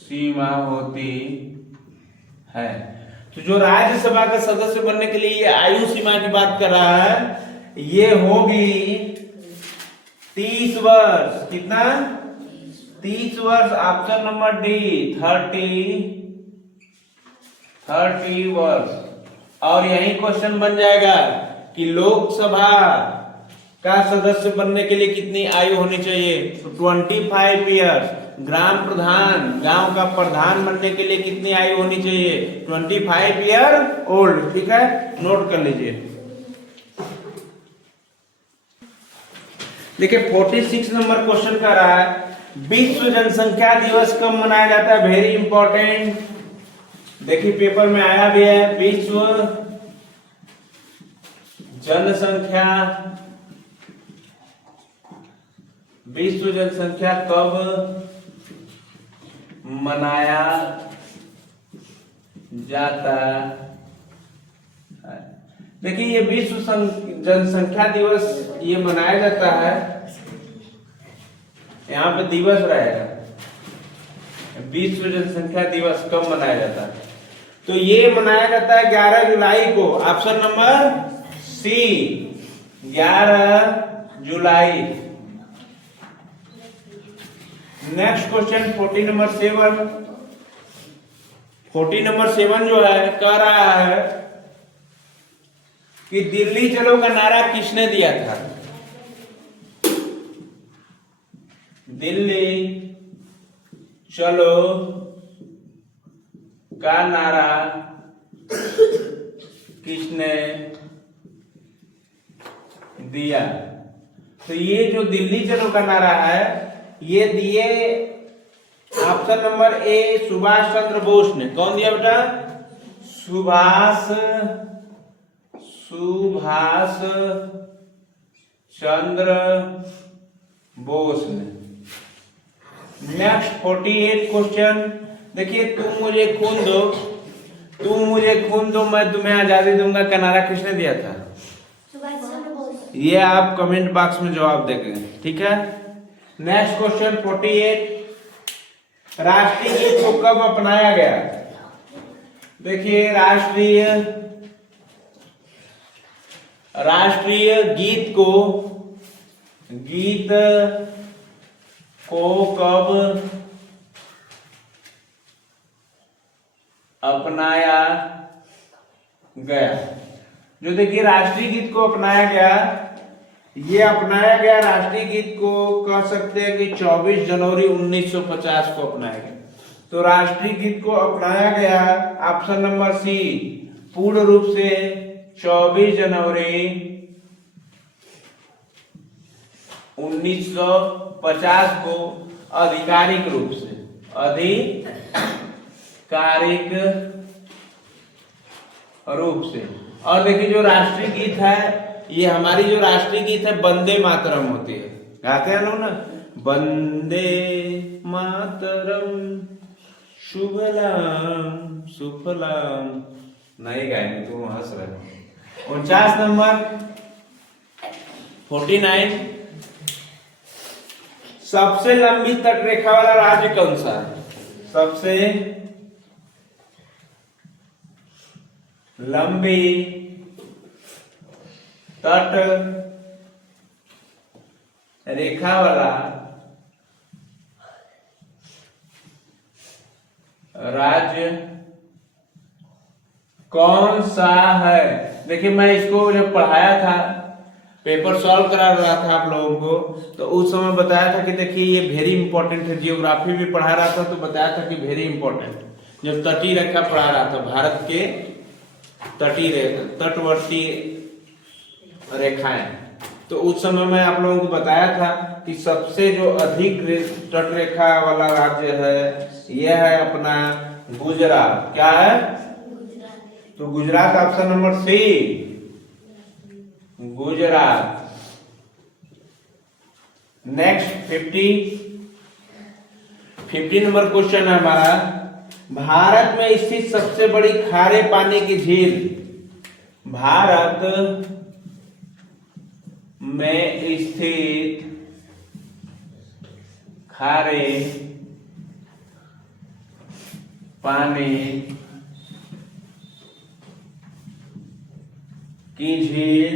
सीमा होती है? तो जो राज्यसभा का सदस्य बनने के लिए ये आयु सीमा की बात कर रहा है ये होगी 30 वर्ष। कितना? 30 वर्ष। ऑप्शन नंबर डी 30 वर्ष। और यही क्वेश्चन बन जाएगा कि लोकसभा का सदस्य बनने के लिए कितनी आयु होनी चाहिए? तो 25 ईयर्स। ग्राम प्रधान, गांव का प्रधान बनने के लिए कितनी आयु होनी चाहिए? 25 ईयर ओल्ड। ठीक है, नोट कर लीजिए। देखिए 46 नंबर क्वेश्चन कर रहा है विश्व जनसंख्या दिवस कब मनाया जाता है? Very important. देखिए पेपर में आया भी है, विश्व जनसंख्या कब मनाया जाता है? देखिए ये विश्व जनसंख्या दिवस ये मनाया जाता है, यहाँ पे दिवस रहेगा। विश्व जनसंख्या दिवस कब मनाया जाता है? तो ये मनाया जाता है 11 जुलाई को। ऑप्शन नंबर सी 11 जुलाई। Next question 40 number 7। 40 नंबर 7 जो है कह रहा है कि दिल्ली चलो का नारा किसने दिया था? दिल्ली चलो का नारा किसने दिया? तो ये जो दिल्ली चलो का नारा है ये दिए ऑप्शन नंबर ए सुभाष चंद्र बोस ने। कौन दिया बेटा? सुभाष चंद्र बोस ने। Next 48 question. देखिए तुम मुझे खून दो मैं तुम्हें आजादी दूंगा का नारा किसने दिया था? ये आप कमेंट बॉक्स में जवाब देंगे। ठीक है, नेक्स्ट क्वेश्चन 48, राष्ट्रीय गीत को कब अपनाया गया? देखिए राष्ट्रीय गीत को कब अपनाया गया? जो देखिए राष्ट्रीय गीत को अपनाया गया, ये अपनाया गया राष्ट्रीय गीत को कह सकते हैं कि 24 जनवरी 1950 को अपनाया गया। तो राष्ट्रीय गीत को अपनाया गया ऑप्शन नंबर सी, पूर्ण रूप से 24 जनवरी 1950 को आधिकारिक रूप से। और देखिए जो राष्ट्रीय गीत है, ये हमारी जो राष्ट्रीय गीत है वंदे मातरम होती है, गाते हैं लोग ना, वंदे मातरम शुभलाम सुफलाम। नहीं गाएंगे तो हंस रहे। 49 नंबर 49, सबसे लंबी तटरेखा वाला राज्य कौन सा है? सबसे लंबी तट रेखा वाला राज्य कौन सा है? देखिए मैं इसको जब पढ़ाया था, पेपर सॉल्व करा रहा था आप लोगों को, तो उस समय बताया था कि देखिए ये वेरी इंपॉर्टेंट है। जियोग्राफी भी पढ़ा रहा था तो बताया था कि वेरी इंपॉर्टेंट। जब तटीय रेखा पढ़ा रहा था, भारत के तटवर्ती रेखाएं, तो उस समय मैं आप लोगों को बताया था कि सबसे जो अधिक तट रेखा वाला राज्य है यह है अपना गुजरात। क्या है? तो Gujarat option number C, Gujarat. Next 50 number question है हमारा, भारत में स्थित सबसे बड़ी खारे पानी की झील, भारत में स्थित खारे पानी की झील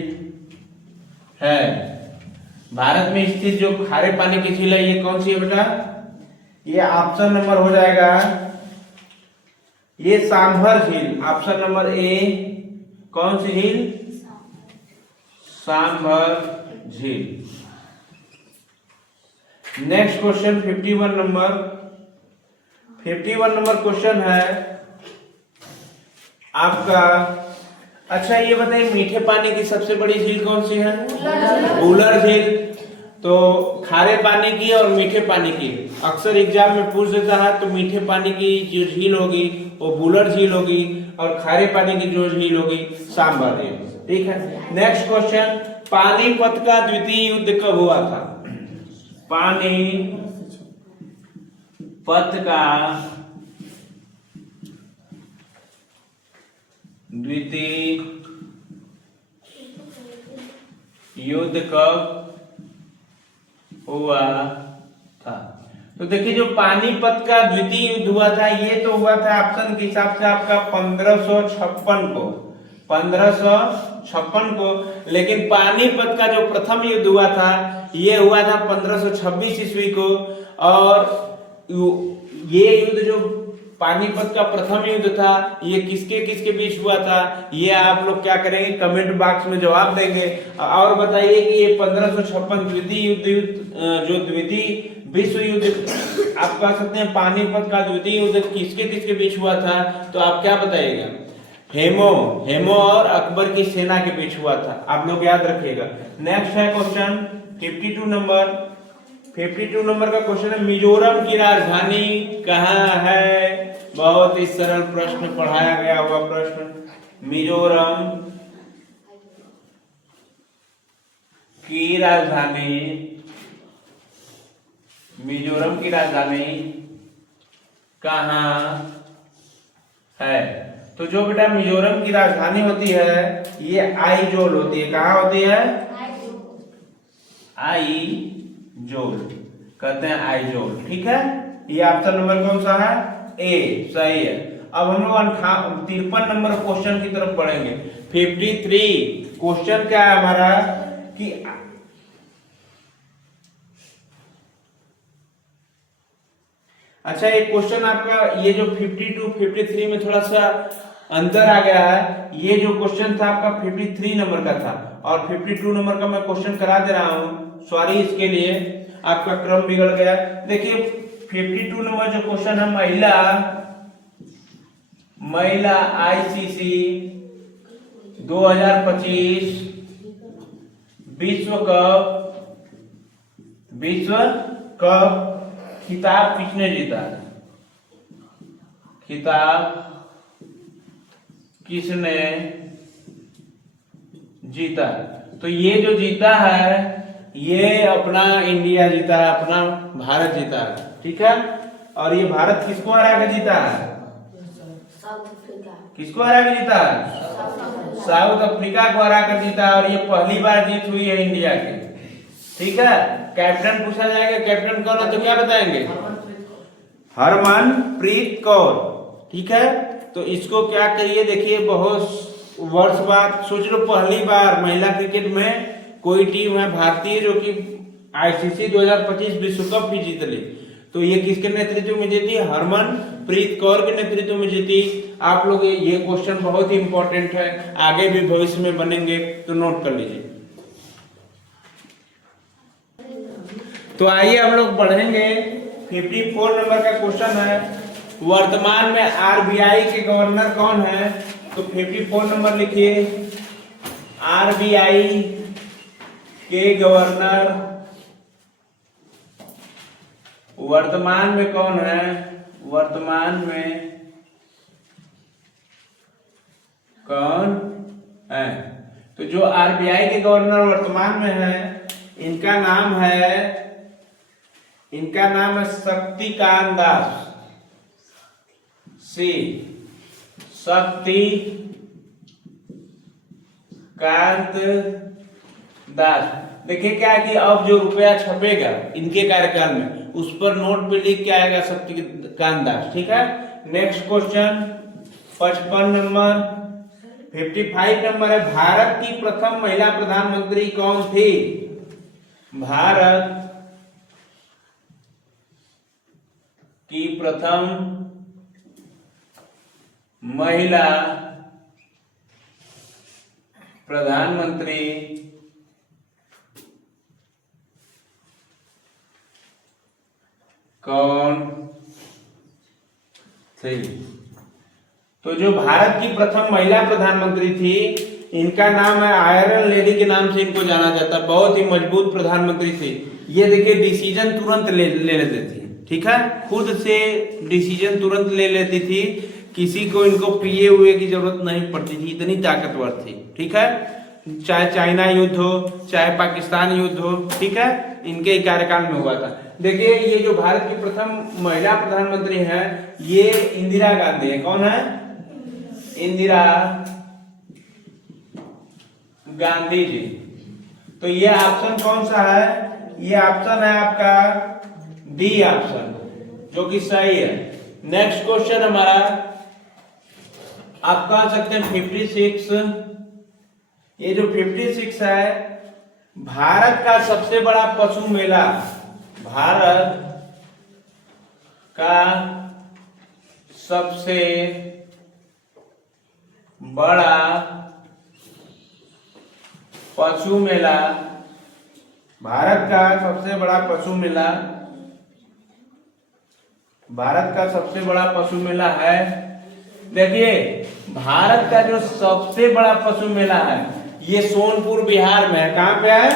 है। भारत में स्थित जो खारे पानी की झील है ये कौन सी है बेटा? ये ऑप्शन नंबर हो जाएगा, ये सांभर झील, ऑप्शन नंबर ए। कौन सी झील? सांभर झील। नेक्स्ट क्वेश्चन 51 नंबर क्वेश्चन है आपका। अच्छा ये बताइए मीठे पानी की सबसे बड़ी झील कौन सी है? वुलर झील। तो खारे पानी की और मीठे पानी की अक्सर एग्जाम में पूछ देता है, तो मीठे पानी की जो झील होगी वो वुलर झील होगी, और खारे पानी की जो झील होगी सांभर झील। ठीक है। नेक्स्ट क्वेश्चन, पानीपत का द्वितीय युद्ध कब हुआ था? पानीपत का द्वितीय युद्ध कब हुआ था? तो देखिए जो पानीपत का द्वितीय युद्ध हुआ था ये तो हुआ था ऑप्शन के हिसाब से आपका 1556 को, लेकिन पानीपत का जो प्रथम युद्ध हुआ था ये हुआ था 1526 ईस्वी को। और ये युद्ध जो पानीपत का प्रथम युद्ध था ये किसके किसके बीच हुआ था, ये आप लोग क्या करेंगे कमेंट बॉक्स में जवाब देंगे। और बताइए कि ये 1556 द्वितीय युद्ध जो द्वितीय विश्व युद्ध आप कह सकते हैं, पानीपत का द्वितीय युद्ध किसके किसके बीच हुआ था, तो आप क्या बताइएगा? हेमो और अकबर की सेना के बीच हुआ था, आप लोग याद रखिएगा। नेक्स्ट है क्वेश्चन 52 नंबर का क्वेश्चन है, मिजोरम की राजधानी कहाँ है? बहुत ही सरल प्रश्न, पढ़ाया गया हुआ प्रश्न। मिजोरम की राजधानी कहाँ है? तो जो बेटा मिजोरम की राजधानी होती है ये आइजोल होती है। कहाँ होती है? आइजोल। कहते हैं आइजोल। ठीक है, ये ऑप्शन नंबर कौन सा है? ए सही है। अब हम लोग 53 नंबर क्वेश्चन की तरफ बढ़ेंगे। 53 क्वेश्चन क्या है हमारा कि अच्छा, एक क्वेश्चन आपका ये जो 52 53 में थोड़ा सा अंतर आ गया है। ये जो क्वेश्चन था आपका 53 नंबर का था और 52 नंबर का मैं क्वेश्चन करा दे रहा हूं। सॉरी, इसके लिए आपका क्रम बिगड़ गया। देखिए 52 नंबर जो क्वेश्चन है, महिला आईसीसी 2025 विश्व कप खिताब किसने जीता? खिताब किसने जीता? तो ये जो जीता है ये अपना इंडिया जीता है, अपना भारत जीता है। ठीक है, और ये भारत किसको हरा के जीता है? किसको हरा के जीता है? साउथ अफ्रीका को हरा कर जीता है और ये पहली बार जीत हुई है इंडिया की। ठीक है, कैप्टन पूछा जाएगा, कैप्टन कौन है तो क्या बताएंगे? हरमनप्रीत कौर। ठीक है, तो इसको क्या करिए, देखिए बहुत वर्ष बाद, सोच लो पहली बार महिला क्रिकेट में कोई टीम है भारतीय जो कि आईसीसी 2025 विश्व कप भी जीत ली। तो ये किसके नेतृत्व में जीती? हरमनप्रीत कौर के नेतृत्व में जीती। आप लोग ये क्वेश्चन बहुत ही इंपॉर्टेंट है, आगे भी भविष्य में बनेंगे, तो नोट कर लीजिए। तो आइए हम लोग बढ़ेंगे। 54 नंबर का क्वेश्चन है, वर्तमान में आरबीआई के गवर्नर कौन है? तो 54 नंबर लिखिए, आरबीआई के गवर्नर वर्तमान में कौन है? वर्तमान में कौन है? तो जो आरबीआई के गवर्नर वर्तमान में है, इनका नाम है शक्तिकांत दास। शक्तिकांत दास। देखिए क्या है कि अब जो रुपया छपेगा इनके कार्यकाल में, उस पर नोट पे लिख के आएगा शक्तिकांत दास। ठीक है, नेक्स्ट क्वेश्चन 55 नंबर 55 नंबर है, भारत की प्रथम महिला प्रधानमंत्री कौन थी? भारत की प्रथम महिला प्रधानमंत्री कौन थी? तो जो भारत की प्रथम महिला प्रधानमंत्री थी, इनका नाम है आयरन लेडी के नाम से इनको जाना जाता है। बहुत ही मजबूत प्रधानमंत्री थी। ये देखिए डिसीजन तुरंत ले लेती थी। ठीक है, खुद से डिसीजन तुरंत ले लेती थी, किसी को इनको पीए हुए की जरूरत नहीं पड़ती थी, इतनी ताकतवर थी। ठीक है, चाहे चाइना युद्ध हो, चाहे पाकिस्तान युद्ध हो, ठीक है, इनके कार्यकाल में हुआ था। देखिए ये जो भारत की प्रथम महिला प्रधानमंत्री है, ये इंदिरा गांधी है। कौन है? इंदिरा गांधी जी। तो ये ऑप्शन कौन सा है? ये ऑप्शन है आपका डी ऑप्शन, जो कि सही है। नेक्स्ट क्वेश्चन हमारा आप कह सकते हैं 56। ये जो 56 है, भारत का सबसे बड़ा पशु मेला, भारत का सबसे बड़ा पशु मेला, भारत का सबसे बड़ा पशु मेला, भारत का सबसे बड़ा पशु मेला है। देखिए भारत का जो सबसे बड़ा पशु मेला है, ये सोनपुर बिहार में है। कहां पे है?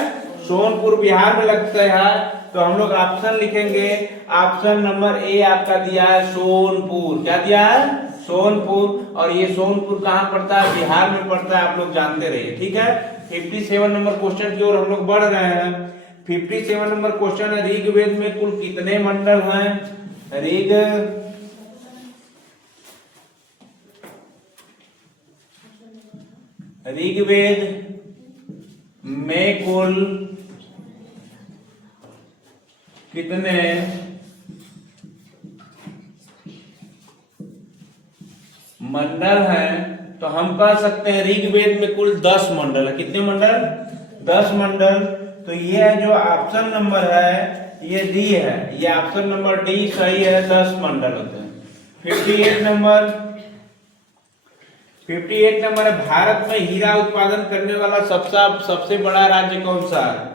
सोनपुर बिहार में लगता है। तो हम लोग ऑप्शन लिखेंगे, ऑप्शन नंबर ए आपका दिया है सोनपुर। क्या दिया है? सोनपुर। और ये सोनपुर कहां पड़ता है? बिहार में पड़ता है, आप लोग जानते रहिए। ठीक है, 57 नंबर क्वेश्चन की ओर हम लोग बढ़ रहे हैं। 57 नंबर क्वेश्चन है, ऋग्वेद में कुल कितने मंडल हैं? ऋग्वेद में कुल कितने मंडल हैं, तो हम कह सकते हैं ऋग्वेद में कुल 10 मंडल है। कितने मंडल? 10 मंडल। तो ये है जो ऑप्शन नंबर है, ये डी है, ये ऑप्शन नंबर डी सही है, 10 मंडल होते हैं। 58 नंबर, 58 नंबर है, भारत में हीरा उत्पादन करने वाला सबसे बड़ा राज्य कौन सा है?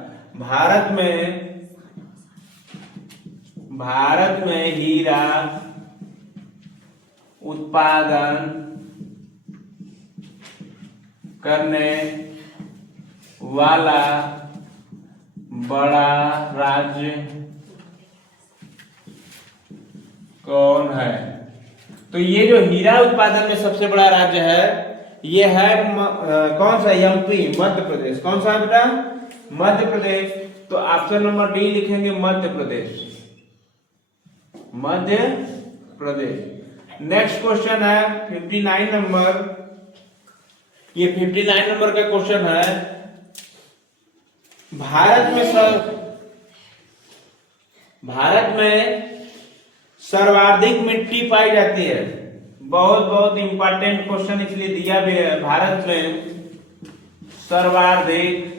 भारत में हीरा उत्पादन करने वाला बड़ा राज्य कौन है? तो ये जो हीरा उत्पादन में सबसे बड़ा राज्य है, ये है कौन सा? एमपी, मध्य प्रदेश। कौन सा है बेटा? मध्य प्रदेश। तो ऑप्शन नंबर डी लिखेंगे, मध्य प्रदेश, मध्य प्रदेश। नेक्स्ट क्वेश्चन है 59 नंबर। ये 59 नंबर का क्वेश्चन है, भारत में सर्वाधिक मिट्टी पाई जाती है। बहुत इंपॉर्टेंट क्वेश्चन इसलिए दिया भी है। भारत में सर्वाधिक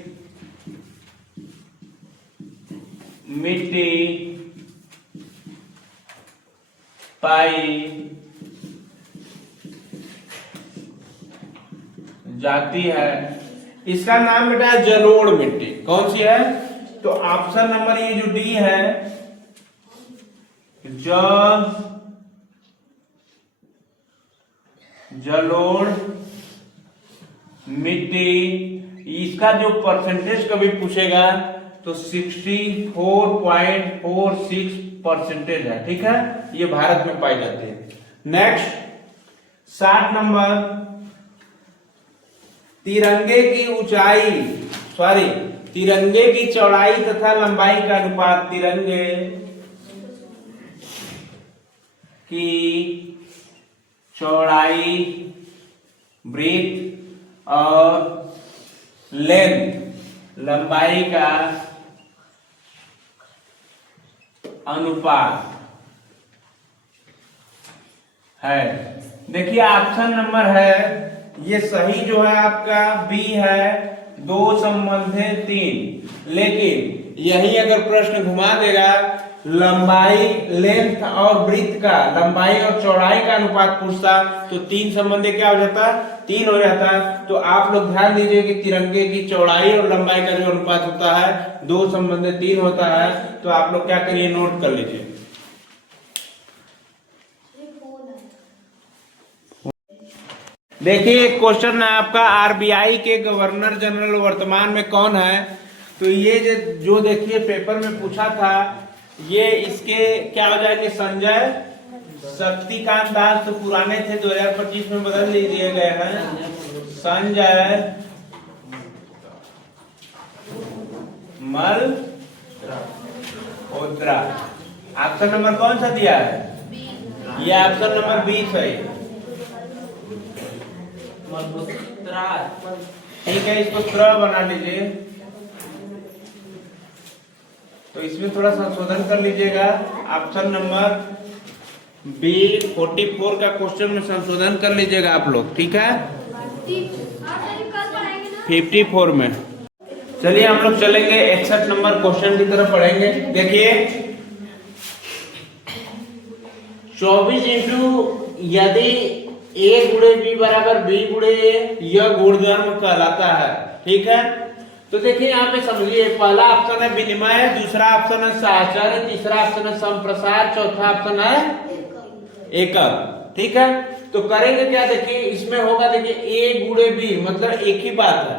मिट्टी पाई जाती है, इसका नाम बेटा है जलोढ़ मिट्टी। कौन सी है? तो ऑप्शन नंबर ये जो डी है, जलोढ़ मिट्टी। इसका जो परसेंटेज कभी पूछेगा तो 64.46% है। ठीक है, ये भारत में पाई जाती है। नेक्स्ट 60 नंबर, तिरंगे की चौड़ाई तथा लंबाई का अनुपात। तिरंगे की चौड़ाई, ब्रेथ और लेंथ, लंबाई का अनुपात है। देखिए ऑप्शन नंबर है, ये सही जो है आपका बी है, 2/3। लेकिन यही अगर प्रश्न घुमा देगा, लंबाई, लेंथ और ब्रीथ का, लंबाई और चौड़ाई का अनुपात पूछता, तो 3 क्या हो जाता? 3 हो जाता। तो आप लोग ध्यान दीजिए कि तिरंगे की चौड़ाई और लंबाई का जो अनुपात होता है 2/3 होता है। तो आप लोग क्या करिए, नोट कर लीजिए। देखिए क्वेश्चन है आपका, आरबीआई के गवर्नर जनरल वर्तमान में कौन है? तो ये जो देखिए पेपर में पूछा था, ये इसके क्या हो जाएंगे? संजय शक्तिकांत दास। तो पुराने थे, 2025 में बदल दिए गए हैं, संजय मल्होत्रा। ऑप्शन नंबर कौन सा दिया है? ये ऑप्शन नंबर 20 है। ठीक है, इसको त्र बना लीजिए। तो इसमें थोड़ा संशोधन कर लीजिएगा। ऑप्शन नंबर बी 44 का क्वेश्चन में संशोधन कर लीजिएगा आप लोग। ठीक है, 54 में। चलिए हम लोग चलेंगे 61 नंबर क्वेश्चन की तरफ पढ़ेंगे। देखिए 24 इंटू, यदि a गुणे b बराबर b गुणे a, यह गुणधर्म कहलाता है। ठीक है, तो देखिए यहाँ पे समझिए, पहला ऑप्शन है विनिमय, दूसरा ऑप्शन है साहचर्य, तीसरा ऑप्शन है संप्रसार, चौथा ऑप्शन है एकक। ठीक है, तो करेंगे क्या? देखिए इसमें होगा, देखिए a गुणे b, मतलब एक ही बात है।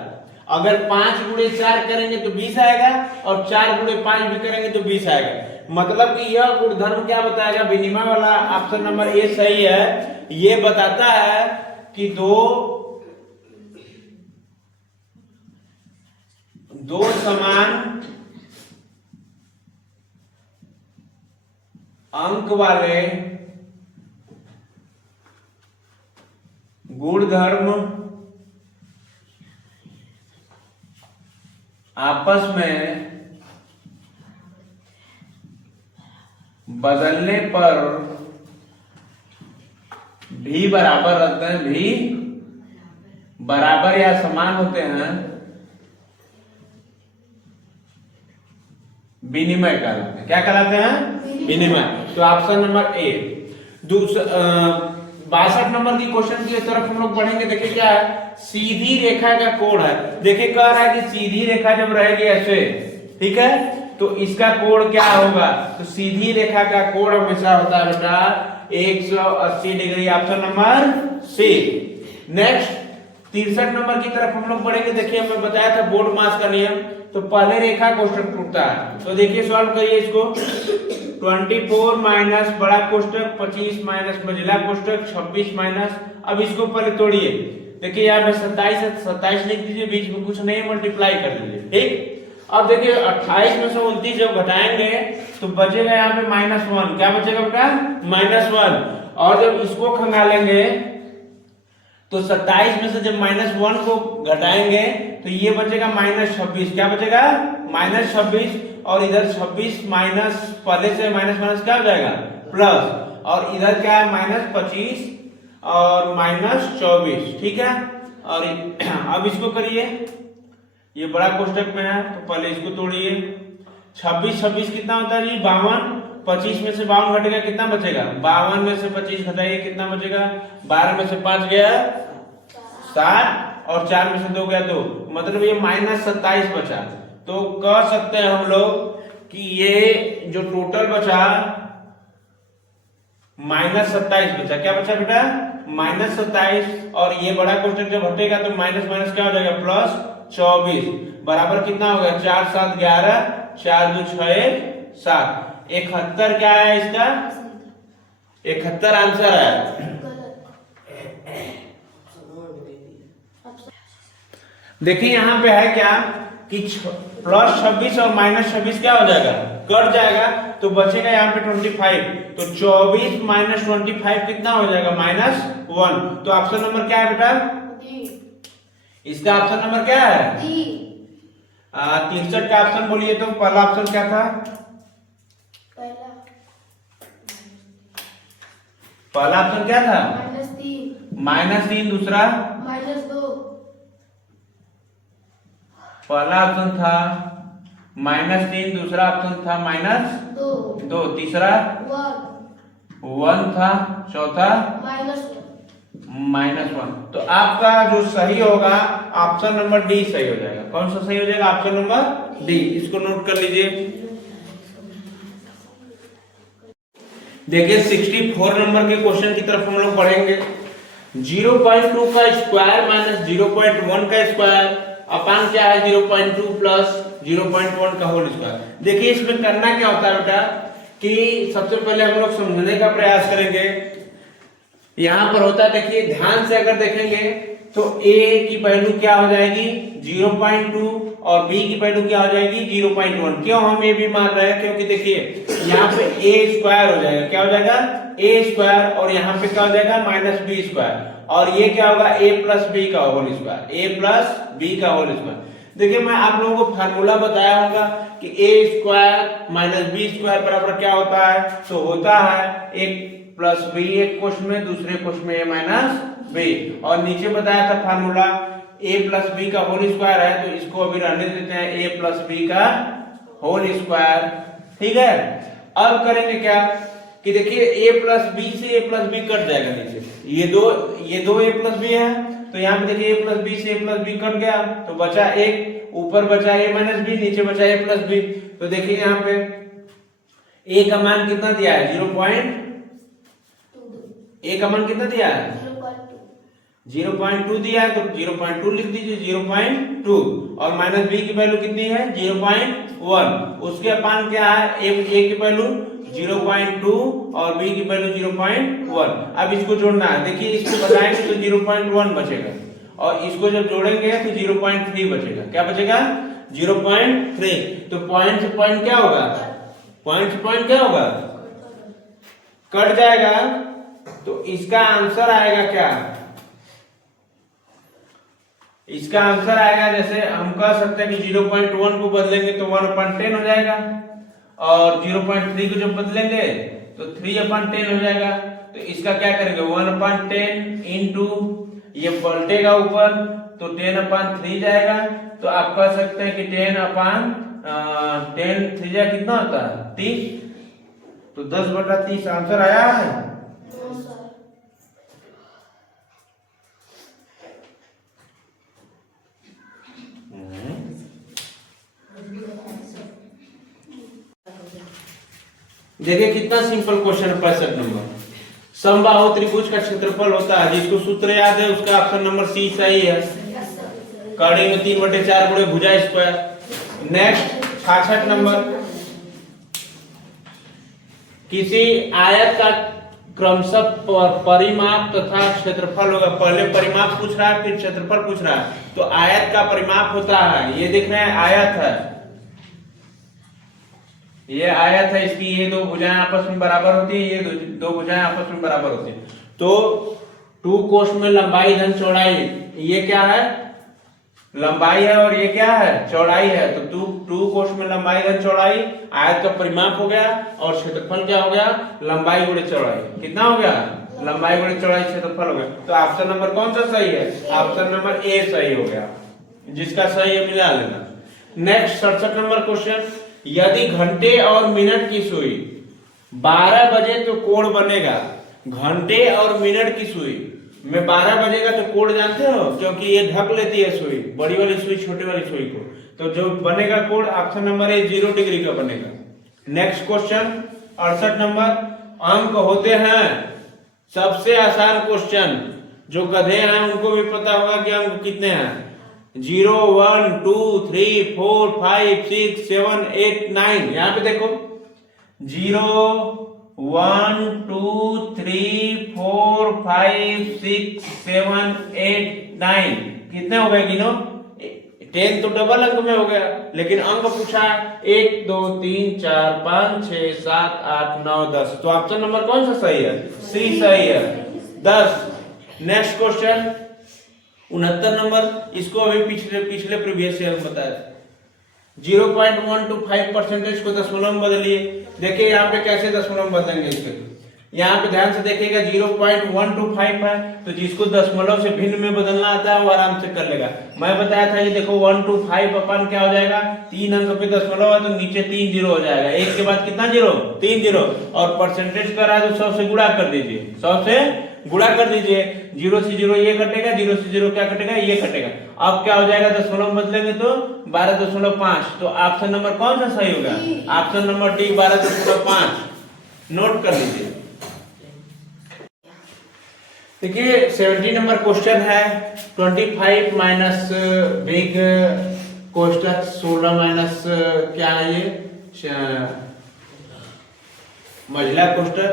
अगर 5 गुणे 4 करेंगे तो 20 आएगा, और 4 गुणे 5 भी करेंगे तो 20 आएगा। मतलब कि यह गुणधर्म क्या बताएगा? विनिमय वाला ऑप्शन नंबर ए सही है। ये बताता है कि दो समान अंक वाले गुणधर्म आपस में बदलने पर भी बराबर रहते हैं, भी बराबर या समान होते हैं, विनिमय कहलाते हैं। क्या कहलाते हैं? विनिमय। तो ऑप्शन नंबर ए। दूसरा 62 नंबर की क्वेश्चन की तरफ हम लोग बढ़ेंगे। देखिए क्या है, सीधी रेखा का कोण है। देखिए कह रहा है कि सीधी रेखा जब रहेगी ऐसे, ठीक है, तो इसका कोण क्या होगा? तो सीधी रेखा का कोण हमेशा होता है बेटा 180 degree. Option number C. Next 63 number की तरफ हम लोग बढ़ेंगे। देखिए मैं बताया था बोर्ड मास का नियम, तो पहले रेखा कोष्ठक टूटता है। तो देखिए सॉल्व करिए इसको। 24 माइनस बड़ा कोष्ठक, 25 माइनस मझिला कोष्ठक, 26 माइनस, अब इसको पहले तोड़िए। देखिए यहाँ पे 27 है, 27 लिख दीजिए, बीच में कुछ नहीं, मल्टीप्लाई कर लीजिए, ठीक। अब देखिए 28 में से 29 जब घटाएंगे तो बचेगा यहाँ पे -1। क्या बचेगा बेटा? -1। और जब इसको खंगालेंगे तो 27 में से जब -1 को घटाएंगे तो ये बचेगा -26। क्या बचेगा? -26। और इधर 26 माइनस, पहले से माइनस माइनस क्या हो जाएगा? प्लस। और इधर क्या है? -25 और -24, ठीक है। और अब इसको करिए, ये बड़ा कोष्ठक में है तो पहले इसको तोड़िए। 26 कितना होता है जी? 52। 25 में से 52 घटेगा, कितना बचेगा? 52 में से 25 घटाइए, कितना बचेगा? 12 में से 5 गया 7 और 4 में से 2 गया 2, मतलब ये -27 बचा। तो कह सकते हैं हम लोग कि ये जो टोटल बचा -27 बचा। क्या बचा बेटा? -27। और ये बड़ा कोष्ठक जब हटेगा तो माइनस माइनस क्या हो जाएगा? +24 बराबर कितना हो गया? 4 7 11, 4 2 6 7, 71 क्या है इसका? 71 आंसर है। देखिए यहाँ पे है क्या कि +26 और -26 क्या हो जाएगा? कट जाएगा, तो बचेगा यहाँ पे 25। तो 24 माइनस 25 कितना हो जाएगा? -1। तो ऑप्शन नंबर क्या है बेटा? इसका ऑप्शन नंबर क्या है? 63 का ऑप्शन बोलिए। तो पहला ऑप्शन क्या था? पहला ऑप्शन क्या था? -3। दूसरा? -2। पहला ऑप्शन था -3, दूसरा ऑप्शन था -2, तीसरा 1 था, चौथा -1। तो आपका जो सही होगा ऑप्शन नंबर डी सही हो जाएगा। कौन सा सही हो जाएगा? Option number D. इसको नोट कर लीजिए। देखिए 64 नंबर के क्वेश्चन की तरफ हम लोग बढ़ेंगे। 0.2 का स्क्वायर माइनस 0.1 का स्क्वायर अपान क्या है? 0.2 प्लस 0.1 का होल स्क्वायर। देखिए इसमें करना क्या होता है बेटा कि सबसे पहले हम लोग समझने का प्रयास करेंगे। यहां पर होता है, देखिए ध्यान से अगर देखेंगे तो a की वैल्यू क्या हो जाएगी? 0.2 और b की वैल्यू क्या हो जाएगी? 0.1। क्यों हम a भी मान रहे हैं? क्योंकि देखिए यहाँ पे a स्क्वायर हो जाएगा। क्या हो जाएगा? a square. और यहाँ पे क्या हो जाएगा? -b square. और ये क्या होगा? a प्लस b का whole square, a plus b का होल स्क्वायर। देखिए मैं आप लोगों को फार्मूला बताया होगा कि a square minus b square बराबर क्या होता है? तो होता है एक प्लस b एक कोष में, दूसरे कोष में a माइनस b। और नीचे बताया था फार्मूला a प्लस b का होल स्क्वायर है, तो इसको अभी रहने देते हैं a प्लस b का होल स्क्वायर, ठीक है। अब करेंगे क्या कि देखिए a प्लस b से a प्लस b कट जाएगा नीचे। ये दो a प्लस b है, तो यहाँ पे देखिए a प्लस b से a प्लस b कट गया, तो बचा एक, ऊपर बचा a माइनस b, नीचे बचा a प्लस b। तो देखिए यहाँ पे a का मान कितना दिया है? 0.2। a का मान कितना दिया है? 0.2 दिया है, तो 0.2 लिख दीजिए, 0.2। और माइनस b की वैल्यू कितनी है? 0.1। उसके अपान क्या है? a की वैल्यू 0.2 और b की वैल्यू 0.1। अब इसको जोड़ना है। देखिए इसको बताएंगे तो 0.1 बचेगा, और इसको जब जोड़ेंगे तो 0.3 बचेगा। क्या बचेगा? 0.3। तो पॉइंट से पॉइंट क्या होगा? पॉइंट से पॉइंट क्या होगा? कट जाएगा। तो इसका आंसर आएगा क्या? इसका आंसर आएगा, जैसे हम कह सकते हैं कि 0.1 को बदलेंगे तो 1/10 हो जाएगा, और 0.3 को जब बदलेंगे तो 3/10 हो जाएगा। तो इसका क्या करेंगे 1/10 इंटू ये पलटेगा ऊपर तो 10/3 जाएगा। तो आप कह सकते हैं कि 10/10 3 कितना होता है 30। तो 10/30 आंसर आया है। देखिए कितना सिंपल क्वेश्चन है। 65 नंबर, समबाहु त्रिभुज का क्षेत्रफल होता है, जिसको सूत्र याद है उसका ऑप्शन नंबर सी सही है। कड़ी में 3/4 गुणे भुजा स्क्वायर। नेक्स्ट 66 नंबर, किसी आयत का क्रमशः परिमाप तथा क्षेत्रफल होगा। पहले परिमाप पूछ रहा है फिर क्षेत्रफल पूछ रहा है। तो आयत का परिमाप होता है, ये देख रहे हैं आयत है, ये आयत है, इसकी ये दो भुजाएं आपस में बराबर होती है, ये दो भुजाएं आपस में बराबर होती है। तो 2 कोष में लंबाई धन चौड़ाई, ये क्या है लंबाई है और ये क्या है चौड़ाई है। तो 2 कोष में लंबाई धन चौड़ाई, आयत का परिमाप हो गया और क्षेत्रफल क्या हो गया लंबाई गुणे चौड़ाई। कितना हो गया लंबाई गुणे चौड़ाई क्षेत्रफल हो गया। तो ऑप्शन नंबर कौन सा सही है, ऑप्शन नंबर ए सही हो गया, जिसका सही है मिला लेना। नेक्स्ट 67 नंबर क्वेश्चन, यदि घंटे और मिनट की सुई 12 बजे तो कोण बनेगा। घंटे और मिनट की सुई में 12 बजेगा तो कोण जानते हो, क्योंकि ये ढक लेती है सुई, बड़ी वाली सुई छोटी वाली सुई को। तो जो बनेगा कोण ऑप्शन नंबर ए 0 डिग्री का बनेगा। नेक्स्ट क्वेश्चन 68 नंबर, अंक होते हैं, सबसे आसान क्वेश्चन, जो गधे हैं उनको भी पता होगा कि अंक कितने हैं। 0 1 2 3 4 5 6 7 8 9। यहाँ पे देखो 0 1 2 3 4 5 6 7 8 9 कितने हो गए गिनो। 10 तो डबल अंक में हो गया, लेकिन अंक पूछा 1 2 3 4 5 6 7 8 9 10। तो ऑप्शन नंबर कौन सा सही है, सी सही है 10। नेक्स्ट क्वेश्चन 69 नंबर, इसको अभी पिछले प्रीवियस ईयर में बताया था। 0.125% को दशमलव में बदलिए। देखिए यहाँ पे कैसे दशमलव में बदलेंगे इसके, यहाँ पे ध्यान से देखिएगा 0.125 है, तो जिसको दशमलव से भिन्न में बदलना आता है वो आराम से कर लेगा। मैं बताया था ये देखो 125 अपन क्या हो जाएगा, 3 अंक पे दशमलव है तो नीचे 3 जीरो हो जाएगा, एक के बाद कितना जीरो 3 जीरो, और परसेंटेज कर रहा है तो 100 से गुणा कर दीजिए, 100 से गुणा कर दीजिए। 0 से 0 ये कटेगा, 0 से 0 क्या कटेगा ये कटेगा। अब क्या हो जाएगा दशमलव बदलेंगे तो 12.5। तो ऑप्शन नंबर कौन सा सही होगा, ऑप्शन नंबर डी 12.5। नोट कर लीजिए। देखिए 70 नंबर क्वेश्चन है, 25 माइनस बिग कोष्टक 16 माइनस क्या है ये मझला कोष्टक,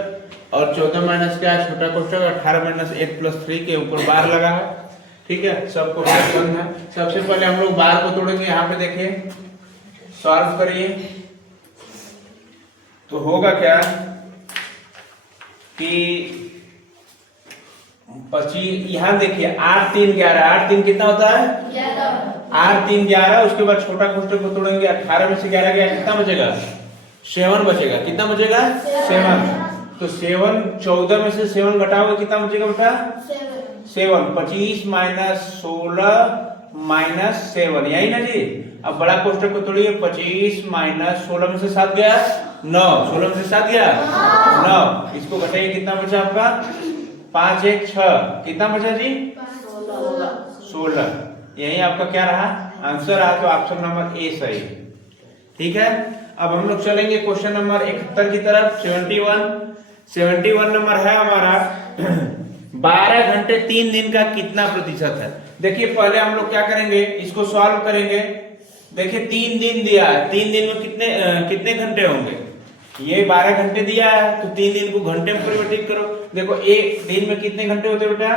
और 14 माइनस क्या है छोटा कोष्टक, 18 माइनस 8 प्लस 3 के ऊपर बार लगा है। ठीक है, सब कोष्टक बंद है। सबसे पहले हम लोग बार को तोड़ेंगे। यहाँ पे देखिए सॉल्व करिए तो होगा क्या कि 25, यहाँ देखिए 8 3 11, 8 3 कितना होता है 8 3 11। उसके बाद छोटा कोष्टक को तोड़ेंगे, 18 में से 11 गया कितना बचेगा 7 बचेगा। कितना बचेगा 7। तो 7 14 में से 7 घटाओगे कितना बचेगा बेटा 7। 25 माइनस 16 माइनस 7, यही ना जी। अब बड़ा कोष्टक को तोड़िए, 25 माइनस 16 में से 7 गया 9, 16 में से 7 गया 9। इसको घटाइए कितना बचा आपका 5 1 6, कितना बचा जी 16। यही आपका क्या रहा आंसर रहा। तो ऑप्शन नंबर ए सही। ठीक है, अब हम लोग चलेंगे क्वेश्चन नंबर 71 की तरफ। 71 नंबर है हमारा 12 घंटे 3 दिन का कितना प्रतिशत है। देखिए पहले हम लोग क्या करेंगे, इसको सॉल्व करेंगे। देखिए 3 दिन दिया है, 3 दिन में कितने घंटे होंगे। ये 12 घंटे दिया है तो 3 दिन को घंटे में परिवर्तित करो। देखो एक दिन में कितने घंटे होते बेटा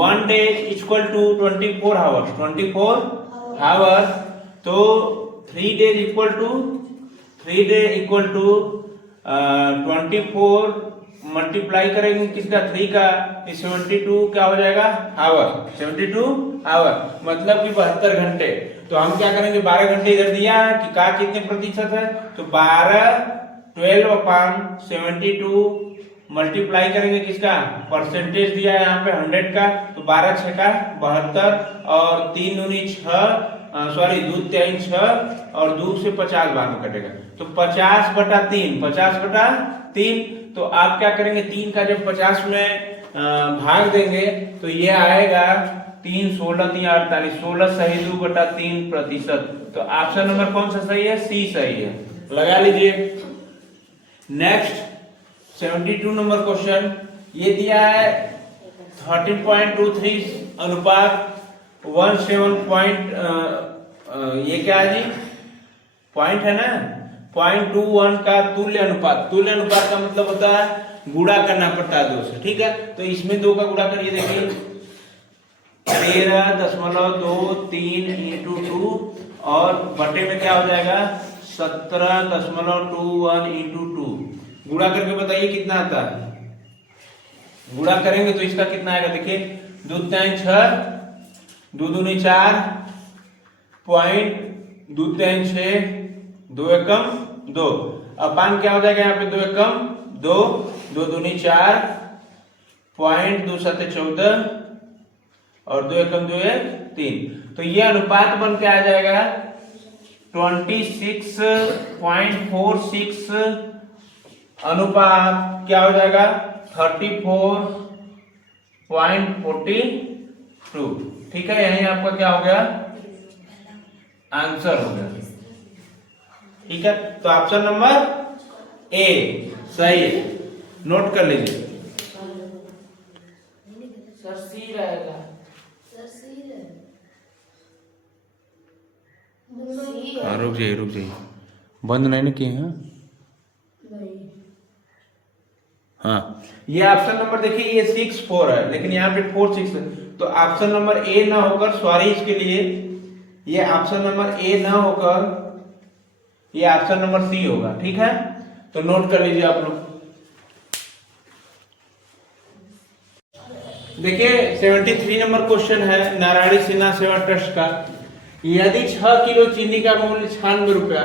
1 day equal to 24 hours, 24 hours. तो 3 डेज इक्वल टू 24 मल्टीप्लाई करेंगे किसका 3 का, 72 क्या हो जाएगा आवर, 72 आवर मतलब कि 72 घंटे। तो हम क्या करेंगे 12 घंटे इधर दिया है कि का कितने प्रतिशत है, तो 12 मल्टीप्लाई करेंगे किसका परसेंटेज दिया है यहाँ पे 100 का, तो 12 6 का 72 और 3 दूनी 6 सॉरी 2 3 6 और 2 से 50 बाद में कटेगा, तो 50/3 50/3। तो आप क्या करेंगे 3 का जब 50 में भाग देंगे तो ये आएगा 3 16 3 48 16 सही 2/3%। तो ऑप्शन नंबर कौन सा सही है, सी सही है, लगा लीजिए। नेक्स्ट 72 नंबर क्वेश्चन ये दिया है 13.23 अनुपात 17 ये क्या है जी पॉइंट है ना 0.21 का तुल्य अनुपात। तुल्य अनुपात का मतलब होता है गुणा करना पड़ता है 2 से, ठीक है। तो इसमें 2 का गुणा करिए, देखिए 13.23 into 2 और बटे में क्या हो जाएगा 17.21 into 2। गुणा करके बताइए कितना आता है, गुणा करेंगे तो इसका कितना आएगा, देखिए 2 3 6 2 दूनी 4 पॉइंट 2 3 6 2 एकम 2 अपान क्या हो जाएगा यहाँ पे 2 एकम 2 2 दूनी 4 पॉइंट 2 7 14 और 2 एकम 2 3। तो ये अनुपात बन के आ जाएगा 26.46 अनुपात क्या हो जाएगा 34.42। ठीक है, यही आपका क्या हो गया आंसर हो गया। ठीक है, तो ऑप्शन नंबर ए सही है, नोट कर लीजिए। सर सी रहेगा, हाँ रुक जाइए बंद नहीं ना किए हैं। हाँ ये ऑप्शन नंबर देखिए ये 6 4 है लेकिन यहाँ पे 4 6 है, तो ऑप्शन नंबर ए ना होकर सॉरी इसके लिए ये ऑप्शन नंबर ए ना होकर ये ऑप्शन नंबर सी होगा। ठीक है, तो नोट कर लीजिए आप लोग। देखिए 73 नंबर क्वेश्चन है नारायणी सिन्हा सेवा ट्रस्ट का। यदि 6 किलो चीनी का मूल्य 96 रुपया,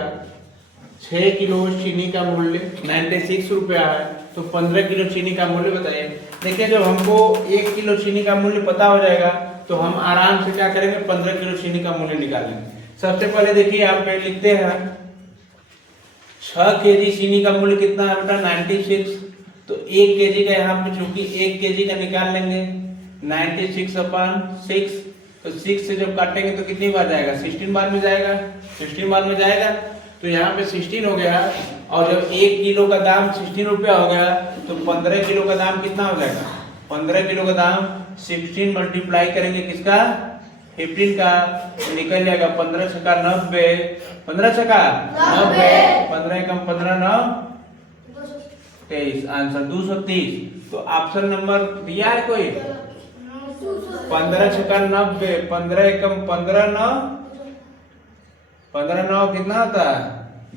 6 किलो चीनी का मूल्य 96 रुपया है, तो 15 किलो चीनी का मूल्य बताइए। देखिए जब हमको 1 किलो चीनी का मूल्य पता हो जाएगा तो हम आराम से क्या करेंगे 15 किलो चीनी का मूल्य निकालेंगे। सबसे पहले देखिए यहाँ पे लिखते हैं 6 केजी चीनी का मूल्य कितना है बेटा 96, तो 1 केजी का यहाँ पे चूंकि 1 केजी का निकाल लेंगे 96/6, तो 6 से जब काटेंगे तो कितनी बार जाएगा 16 बार में जाएगा, 16 बार में जाएगा, तो यहाँ पे 16 हो गया। और जब 1 किलो का दाम 16 रुपया हो गया तो 15 किलो का दाम कितना हो जाएगा, 15 किलो का दाम 16 मल्टीप्लाई करेंगे किसका 15 का, तो निकल जाएगा 15 छक्का 90, 15 छक्का 90, 15 कम 15 9 23, आंसर 230। तो ऑप्शन नंबर दिया है कोई 15 छक्का 90, 15 एकम 15 9 15 9 कितना होता है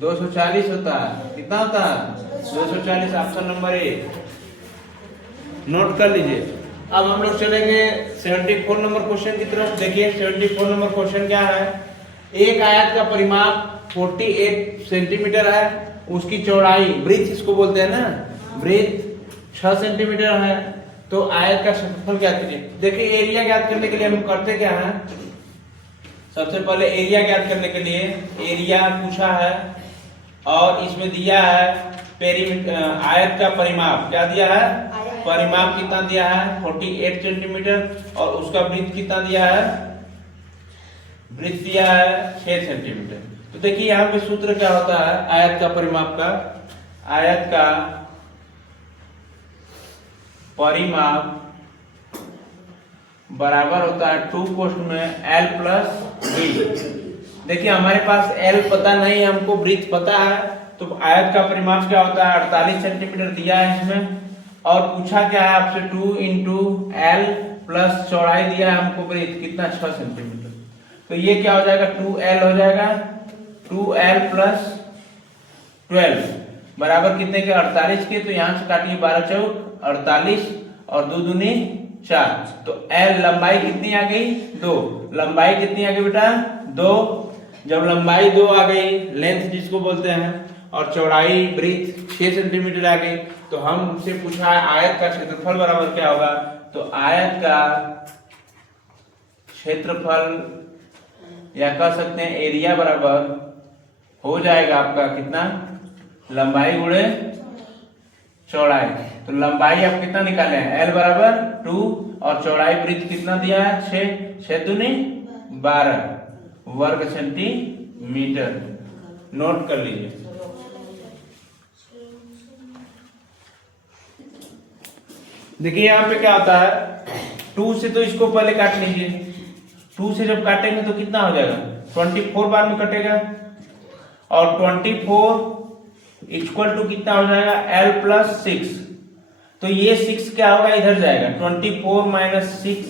240 होता है, कितना होता है 240, ऑप्शन नंबर ए नोट कर लीजिए। अब हम लोग चलेंगे 74 नंबर क्वेश्चन की तरफ। देखिए 74 नंबर क्वेश्चन क्या है, एक आयत का परिमाप 48 सेंटीमीटर है, उसकी चौड़ाई ब्रीथ इसको बोलते हैं ना, ब्रीथ 6 सेंटीमीटर है, तो आयत का क्षेत्रफल ज्ञात कीजिए। देखिए एरिया ज्ञात करने के लिए हम करते क्या है, सबसे पहले एरिया ज्ञात करने के लिए एरिया पूछा है और इसमें दिया है पेरीमीटर आयत का परिमाप, क्या दिया है परिमाप कितना दिया है 48 सेंटीमीटर और उसका वृत्त कितना दिया है, वृत्त दिया है 6 सेंटीमीटर। तो देखिए यहाँ पे सूत्र क्या होता है आयत का परिमाप का, आयत का परिमाप बराबर होता है 2 कोष्ठ में L प्लस B। देखिए हमारे पास L पता नहीं, हमको वृत्त पता है, तो आयत का परिमाप क्या होता है 48 सेंटीमीटर दिया है इसमें, और पूछा क्या है आपसे 2 into L प्लस चौड़ाई दिया है हमको वृत्त कितना 6 सेंटीमीटर, तो ये क्या हो जाएगा 2L हो जाएगा, 2L प्लस 12, बराबर कितने के 48 के, तो यहाँ से काटिए 12 चौक 48 और 2 दूनी 4, तो L लंबाई कितनी आ गई 2, लंबाई कितनी आ गई बेटा 2, जब लंबाई 2 आ गई, लेंथ जिसको बोलते हैं, और चौड़ाई ब्रीथ 6 सेंटीमीटर आ गई, तो हमसे पूछा है आयत का क्षेत्रफल बराबर क्या होगा, तो आयत का क्षेत्रफल या कह सकते हैं एरिया बराबर हो जाएगा आपका कितना, लंबाई गुणे चौड़ाई, तो लंबाई आप कितना निकाले हैं L बराबर 2 और चौड़ाई ब्रीथ कितना दिया है 6, 6 दूनी 12 वर्ग सेंटीमीटर, नोट कर लीजिए। देखिए यहाँ पे क्या होता है 2 से, तो इसको पहले काट लीजिए, 2 से जब काटेंगे तो कितना हो जाएगा 24 बार में कटेगा, और 24 इक्वल टू कितना हो जाएगा L प्लस 6, तो ये 6 क्या होगा इधर जाएगा, 24 माइनस 6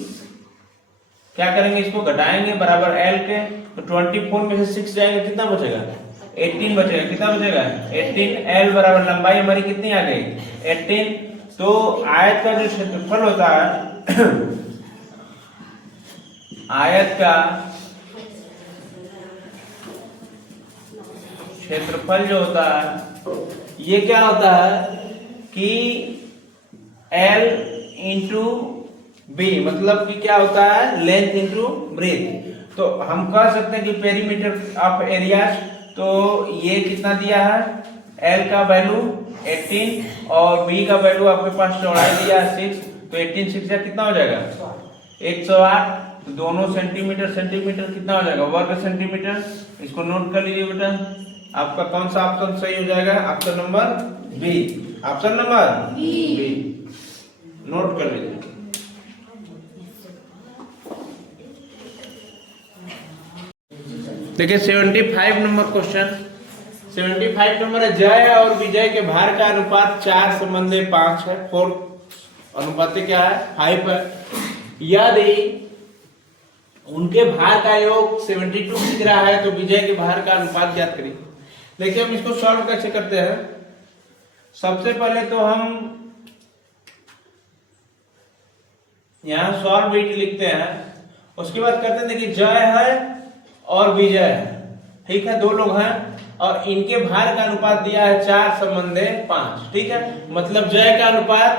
क्या करेंगे इसको घटाएंगे बराबर L के, तो 24 में से 6 जाएगा कितना बचेगा 18 बचेगा, कितना बचेगा 18, L बराबर लंबाई हमारी कितनी आ गई 18, तो आयत का जो क्षेत्रफल होता है आयत का क्षेत्रफल जो होता है ये क्या होता है कि L इंटू बी, मतलब कि क्या होता है लेंथ इंटू ब्रेथ, तो हम कह सकते हैं कि पेरीमीटर ऑफ एरिया, तो ये कितना दिया है L का वैल्यू 18 और B का वैल्यू आपके पास चौड़ाई दिया है 6, तो 18 6 कितना हो जाएगा 108, तो दोनों सेंटीमीटर सेंटीमीटर कितना हो जाएगा वर्ग सेंटीमीटर, इसको नोट कर लीजिए बेटा। आपका कौन सा ऑप्शन सही हो जाएगा, option number B, option number B, note कर लीजिए। देखिए 75 नंबर क्वेश्चन, 75 नंबर है, जय और विजय के भार का अनुपात 4:5 है, 4 अनुपात क्या है 5 है, यदि उनके भार का योग 72 दिख रहा है तो विजय के भार का अनुपात ज्ञात करिए। देखिए हम इसको सॉल्व कैसे करते हैं, सबसे पहले तो हम यहाँ सॉल्व इट लिखते हैं, उसके बाद करते हैं देखिए जय है और विजय है, ठीक है, 2 लोग हैं और इनके भार का अनुपात दिया है 4:5, ठीक है, मतलब जय का अनुपात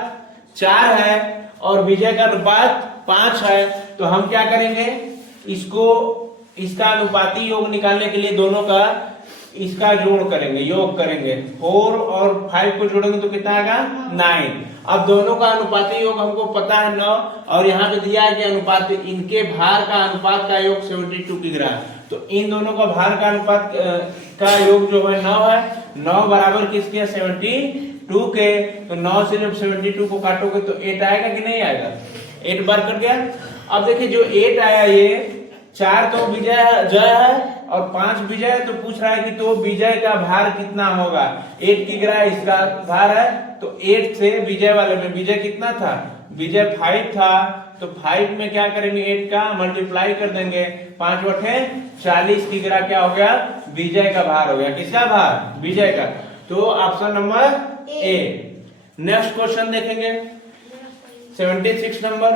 4 है और विजय का अनुपात 5 है, तो हम क्या करेंगे इसको, इसका अनुपाती योग निकालने के लिए दोनों का इसका जोड़ करेंगे, योग करेंगे, 4 और 5 को जोड़ेंगे तो कितना आएगा 9। अब दोनों का अनुपाती योग हमको पता है 9, और यहाँ पे दिया है कि अनुपात इनके भार का अनुपात का योग 72 की ग्राम, तो इन दोनों का भार का अनुपात का योग जो है 9 है, 9 बराबर किसके 72 के, तो 9 से जब 72 को काटोगे तो 8 आएगा कि नहीं आएगा, 8 बार कट गया। अब देखिए जो 8 आया, ये 4 तो विजय जय है और 5 विजय है, तो पूछ रहा है कि तो विजय का भार कितना होगा, 8 की ग्राह इसका भार है, तो 8 से विजय वाले में विजय कितना था, विजय 5 था, तो 5 में क्या करेंगे 8 का मल्टीप्लाई कर देंगे, 5 बटे 40 की ग्राह क्या हो गया विजय का भार हो गया, किसका भार विजय का, तो ऑप्शन नंबर ए। नेक्स्ट क्वेश्चन देखेंगे 76 नंबर,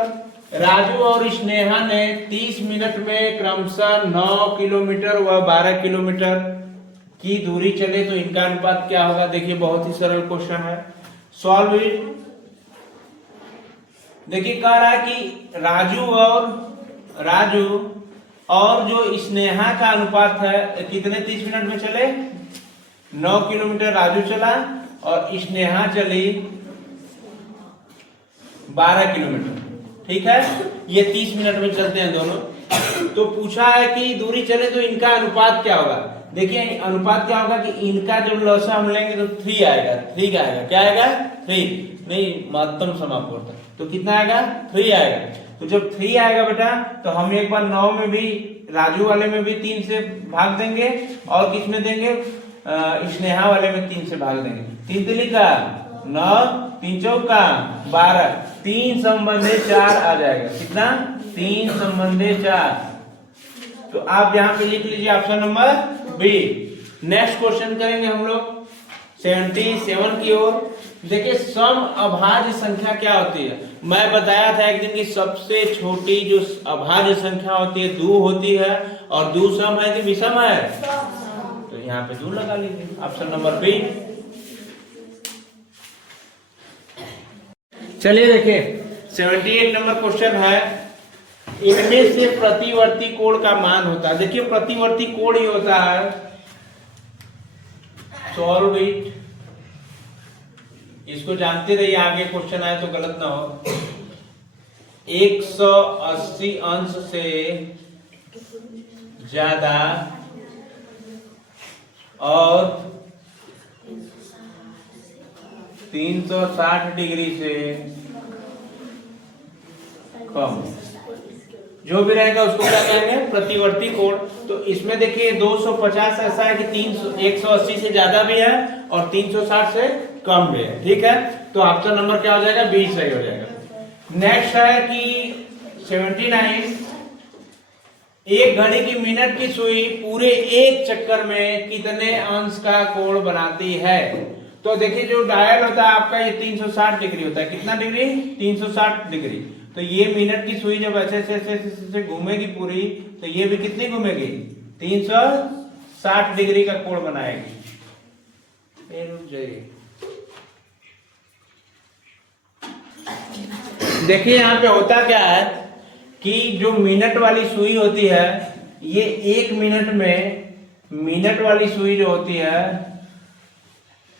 राजू और स्नेहा ने 30 मिनट में क्रमशः 9 किलोमीटर व 12 किलोमीटर की दूरी चले तो इनका अनुपात क्या होगा। देखिए बहुत ही सरल क्वेश्चन है, सॉल्व इट। देखिए कह रहा है कि राजू और जो स्नेहा का अनुपात है कितने 30 मिनट में चले, 9 किलोमीटर राजू चला और स्नेहा चली 12 किलोमीटर, ठीक है, ये 30 मिनट में चलते हैं दोनों, तो पूछा है कि दूरी चले तो इनका अनुपात क्या होगा। देखिए अनुपात क्या होगा कि इनका जब लौसा हम लेंगे तो 3 आएगा, 3 का आएगा, क्या आएगा 3 नहीं महत्तम समापवर्तन, तो कितना आएगा 3 आएगा, तो जब 3 आएगा बेटा तो हम एक बार 9 में भी राजू वाले में भी 3 से भाग देंगे और किस में देंगे स्नेहा वाले में 3 से भाग देंगे, 3 तिली का 9, 3 चौका 12, 3 संबंधे 4 आ जाएगा, कितना 3 संबंधे 4, तो आप यहाँ पे लिख लीजिए option number B. Next question करेंगे हम लोग 77 की ओर। देखिए सम अभाज्य संख्या क्या होती है, मैं बताया था एक दिन की सबसे छोटी जो अभाज्य संख्या होती है 2 होती है, और 2 सम है कि विषम है, तो यहाँ पे 2 लगा लीजिए, ऑप्शन नंबर बी। चलिए देखिए 78 नंबर क्वेश्चन है, इनमें से प्रतिवर्ती कोण का मान होता है। देखिए प्रतिवर्ती कोण ही होता है, सॉल्व इट, इसको जानते रहिए, आगे क्वेश्चन आए तो गलत ना हो। 180 अंश से ज्यादा और 360 डिग्री से कम, जो भी रहेगा उसको क्या कहेंगे, प्रतिवर्ती कोण। तो इसमें देखिए 250 ऐसा है कि 180 से ज्यादा भी है और 360 से कम भी है, ठीक है। तो ऑप्शन नंबर क्या हो जाएगा, बी सही हो जाएगा। नेक्स्ट है कि 79, एक घड़ी की मिनट की सुई पूरे एक चक्कर में कितने अंश का कोण बनाती है। तो देखिए जो डायल होता है आपका, ये 360 डिग्री होता है, कितना डिग्री, 360 डिग्री। तो ये मिनट की सुई जब ऐसे ऐसे घूमेगी पूरी, तो ये भी कितनी घूमेगी, 360 डिग्री का कोण बनाएगी। रुक जाइए, देखिए यहाँ पे होता क्या है कि जो मिनट वाली सुई होती है, ये 1 मिनट में, मिनट वाली सुई जो होती है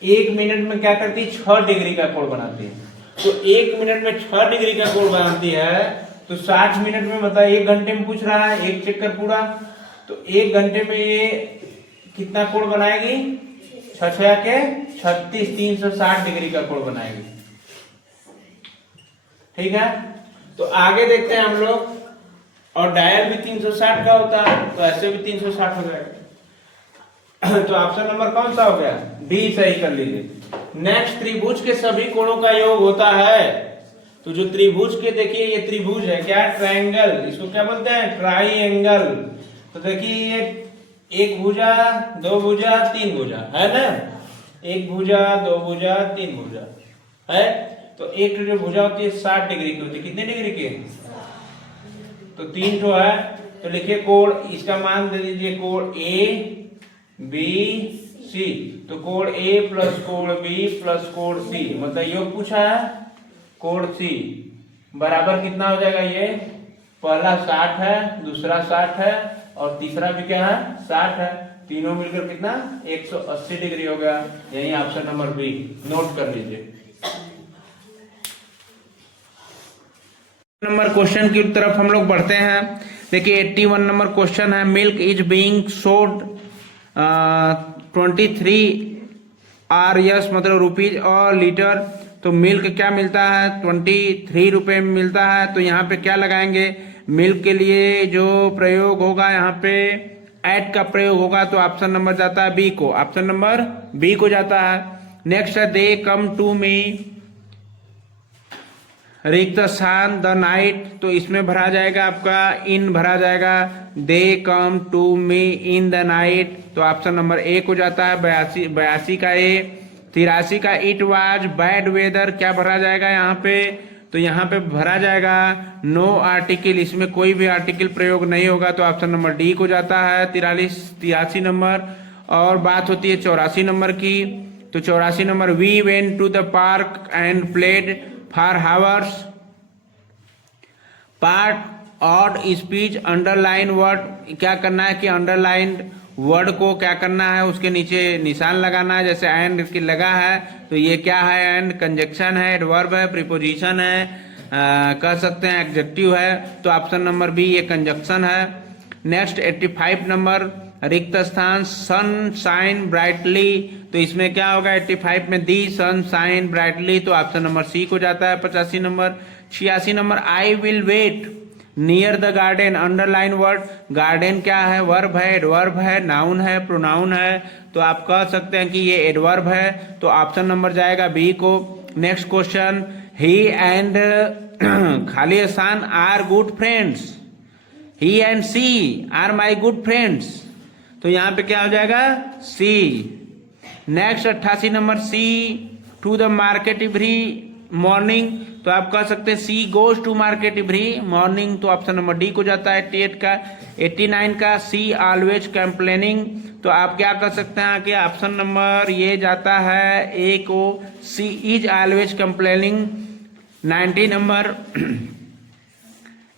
1 मिनट में क्या करती है, 6 डिग्री का कोण बनाती है। तो 1 मिनट में 6 डिग्री का कोण बनाती है, तो 60 मिनट में मतलब 1 घंटे में पूछ रहा है, एक चक्कर पूरा, तो 1 घंटे में ये कितना कोण बनाएगी, 6 के 36, 360 डिग्री का कोण बनाएगी, ठीक है। तो आगे देखते हैं हम लोग, और डायल भी 360 का होता है, तो ऐसे भी 360 हो जाएगा। तो ऑप्शन नंबर कौन सा हो गया, डी सही कर लीजिए। नेक्स्ट, त्रिभुज के सभी कोणों का योग होता है। तो जो त्रिभुज के, देखिए ये त्रिभुज है क्या, ट्रायंगल, इसको क्या बोलते हैं, ट्राइएंगल। तो देखिए ये एक भुजा, 2 भुजा, 3 भुजा है ना, 1 भुजा, 2 भुजा, 3 भुजा है। तो एक जो भुजा होती है 60 डिग्री की होती है, कितने डिग्री की, तो 3 ठो है। तो लिखिए कोण, इसका मान दे दीजिए कोण ए बी सी। तो कोण ए प्लस कोण बी प्लस कोण सी, मतलब योग पूछा है, कोण सी बराबर कितना हो जाएगा, ये पहला 60 है, दूसरा 60 है, और तीसरा भी क्या है, 60 है, तीनों मिलकर कितना, 180 डिग्री हो गया। यही ऑप्शन नंबर बी, नोट कर लीजिए। नंबर क्वेश्चन की तरफ हम लोग बढ़ते हैं। देखिए 81 नंबर क्वेश्चन है, milk is being sold 23 RS मतलब रुपीज और लीटर। तो मिल्क क्या मिलता है, 23 रुपए में मिलता है। तो यहाँ पे क्या लगाएंगे, मिल्क के लिए जो प्रयोग होगा यहाँ पे एट का प्रयोग होगा, तो ऑप्शन नंबर जाता है बी को, ऑप्शन नंबर बी को जाता है। नेक्स्ट है, दे कम टू मी रिक्त स्थान द नाइट। तो इसमें भरा जाएगा आपका इन भरा जाएगा, they come to me in the night. तो ऑप्शन नंबर ए को जाता है, 82 का ए। 83 का इट वाज बैड वेदर, क्या भरा जाएगा यहाँ पे, तो यहाँ पे भरा जाएगा नो आर्टिकल, इसमें कोई भी आर्टिकल प्रयोग नहीं होगा, तो ऑप्शन नंबर डी को जाता है। 83 नंबर। और बात होती है 84 नंबर की। तो 84 number, we went to the park and played for hours. Part of speech underline word, क्या करना है कि अंडरलाइन वर्ड को क्या करना है, उसके नीचे निशान लगाना है, जैसे एंड की लगा है, तो ये क्या है, एंड कंजक्शन है, एडवर्ब है, प्रीपोजिशन है, कह सकते हैं एडजेक्टिव है। तो ऑप्शन नंबर बी ये कंजक्शन है। नेक्स्ट 85 नंबर, रिक्त स्थान सन शाइन ब्राइटली। तो इसमें क्या होगा, 85 में दी सन शाइन ब्राइटली, तो ऑप्शन नंबर सी को जाता है। 85 number. 86 number, I will wait near the garden, underline word, garden क्या है, वर्ब है, एडवर्ब है, नाउन है, प्रोनाउन है, तो आप कह सकते हैं कि ये एडवर्ब है, तो ऑप्शन नंबर जाएगा बी को। नेक्स्ट क्वेश्चन, ही एंड खाली स्थान are good friends, he and she are my good friends. तो यहाँ पे क्या हो जाएगा, she. Next 88 number she to the market every morning, तो आप कह सकते हैं she goes to market every morning, तो ऑप्शन नंबर डी को जाता है 88 का। 89 का सी ऑलवेज कंप्लेनिंग, तो आप क्या कर सकते हैं कि ऑप्शन नंबर ये जाता है ए को, she is always complaining. 90 number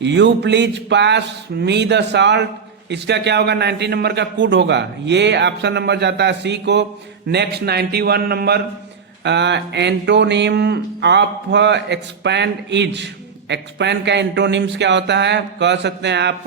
you please pass me the salt, इसका क्या होगा 90 नंबर का कुड होगा, ये ऑप्शन नंबर जाता है सी को। Next 91 number antonym of expand is, expand का एंटोनिम्स क्या होता है, कह सकते हैं आप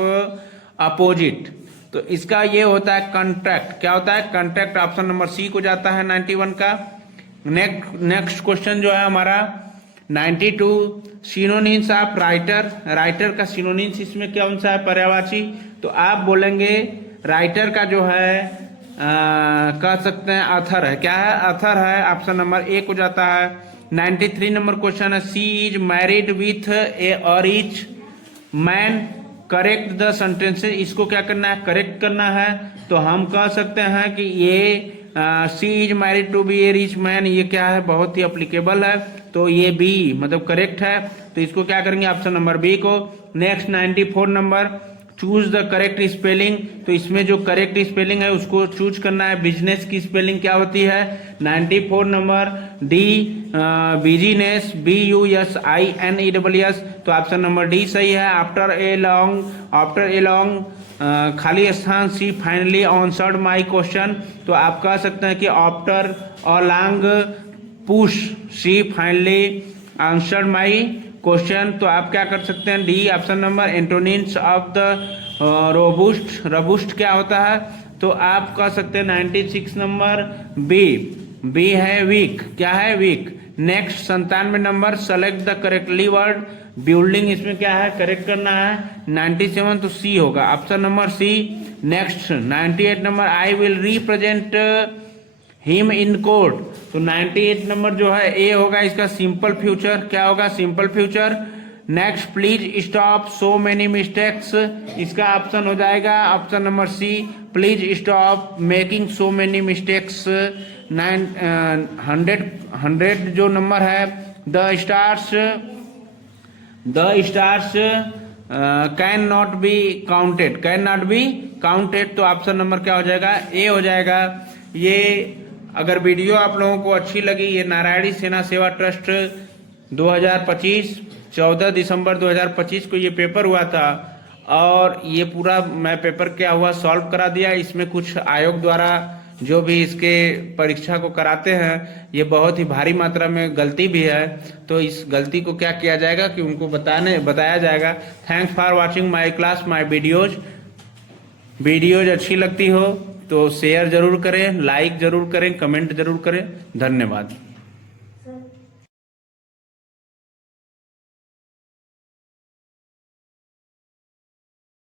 अपोजिट, तो इसका ये होता है कंट्रैक्ट, क्या होता है कंट्रैक्ट, ऑप्शन नंबर सी को जाता है 91 का। नेक्स्ट क्वेश्चन जो है हमारा 92 सिनोनिम्स ऑफ राइटर, राइटर का सिनोनिम्स इसमें कौन सा है, पर्यायवाची, तो आप बोलेंगे राइटर का जो है कह सकते हैं अथर है, क्या है अथर है, ऑप्शन नंबर ए को जाता है। 93 नंबर क्वेश्चन है she is married with a rich man, correct the sentences, इसको क्या करना है करेक्ट करना है, तो हम कह सकते हैं कि ये she is married to be a rich man, ये क्या है बहुत ही अप्लीकेबल है, तो ये बी मतलब करेक्ट है, तो इसको क्या करेंगे ऑप्शन नंबर बी को। Next 94 number choose the correct spelling, तो इसमें जो करेक्ट स्पेलिंग है उसको चूज करना है, बिजनेस की स्पेलिंग क्या होती है 94 नंबर डी बिजनेस BUSINESS, तो ऑप्शन नंबर डी सही है। आफ्टर ए लॉन्ग खाली स्थान she finally answered my question, तो आप कह सकते हैं कि after a long push she finally answered my question, तो आप क्या कर सकते हैं D option number. Antonyms of the robust, robust क्या होता है, तो आप कह सकते हैं 96 नंबर बी है वीक, क्या है weak. Next 97 number select the correctly word, building इसमें क्या है करेक्ट करना है 97, तो सी होगा option number C. Next 98 number I will represent him in court, तो 98 नंबर जो है ए होगा इसका सिंपल फ्यूचर, क्या होगा simple future. Next please stop so many mistakes, इसका ऑप्शन हो जाएगा option number C, please stop making so many mistakes. 100 जो नंबर है the stars can not be counted, तो ऑप्शन नंबर क्या हो जाएगा ए हो जाएगा। ये अगर वीडियो आप लोगों को अच्छी लगी, ये नारायणी सेना सेवा ट्रस्ट 2025 14 दिसंबर 2025 को ये पेपर हुआ था, और ये पूरा मैं पेपर क्या हुआ सॉल्व करा दिया। इसमें कुछ आयोग द्वारा जो भी इसके परीक्षा को कराते हैं ये बहुत ही भारी मात्रा में गलती भी है, तो इस गलती को क्या किया जाएगा कि उनको बताया जाएगा। Thanks for watching my class my videos अच्छी लगती हो तो शेयर जरूर करें, लाइक जरूर करें, कमेंट जरूर करें। धन्यवाद।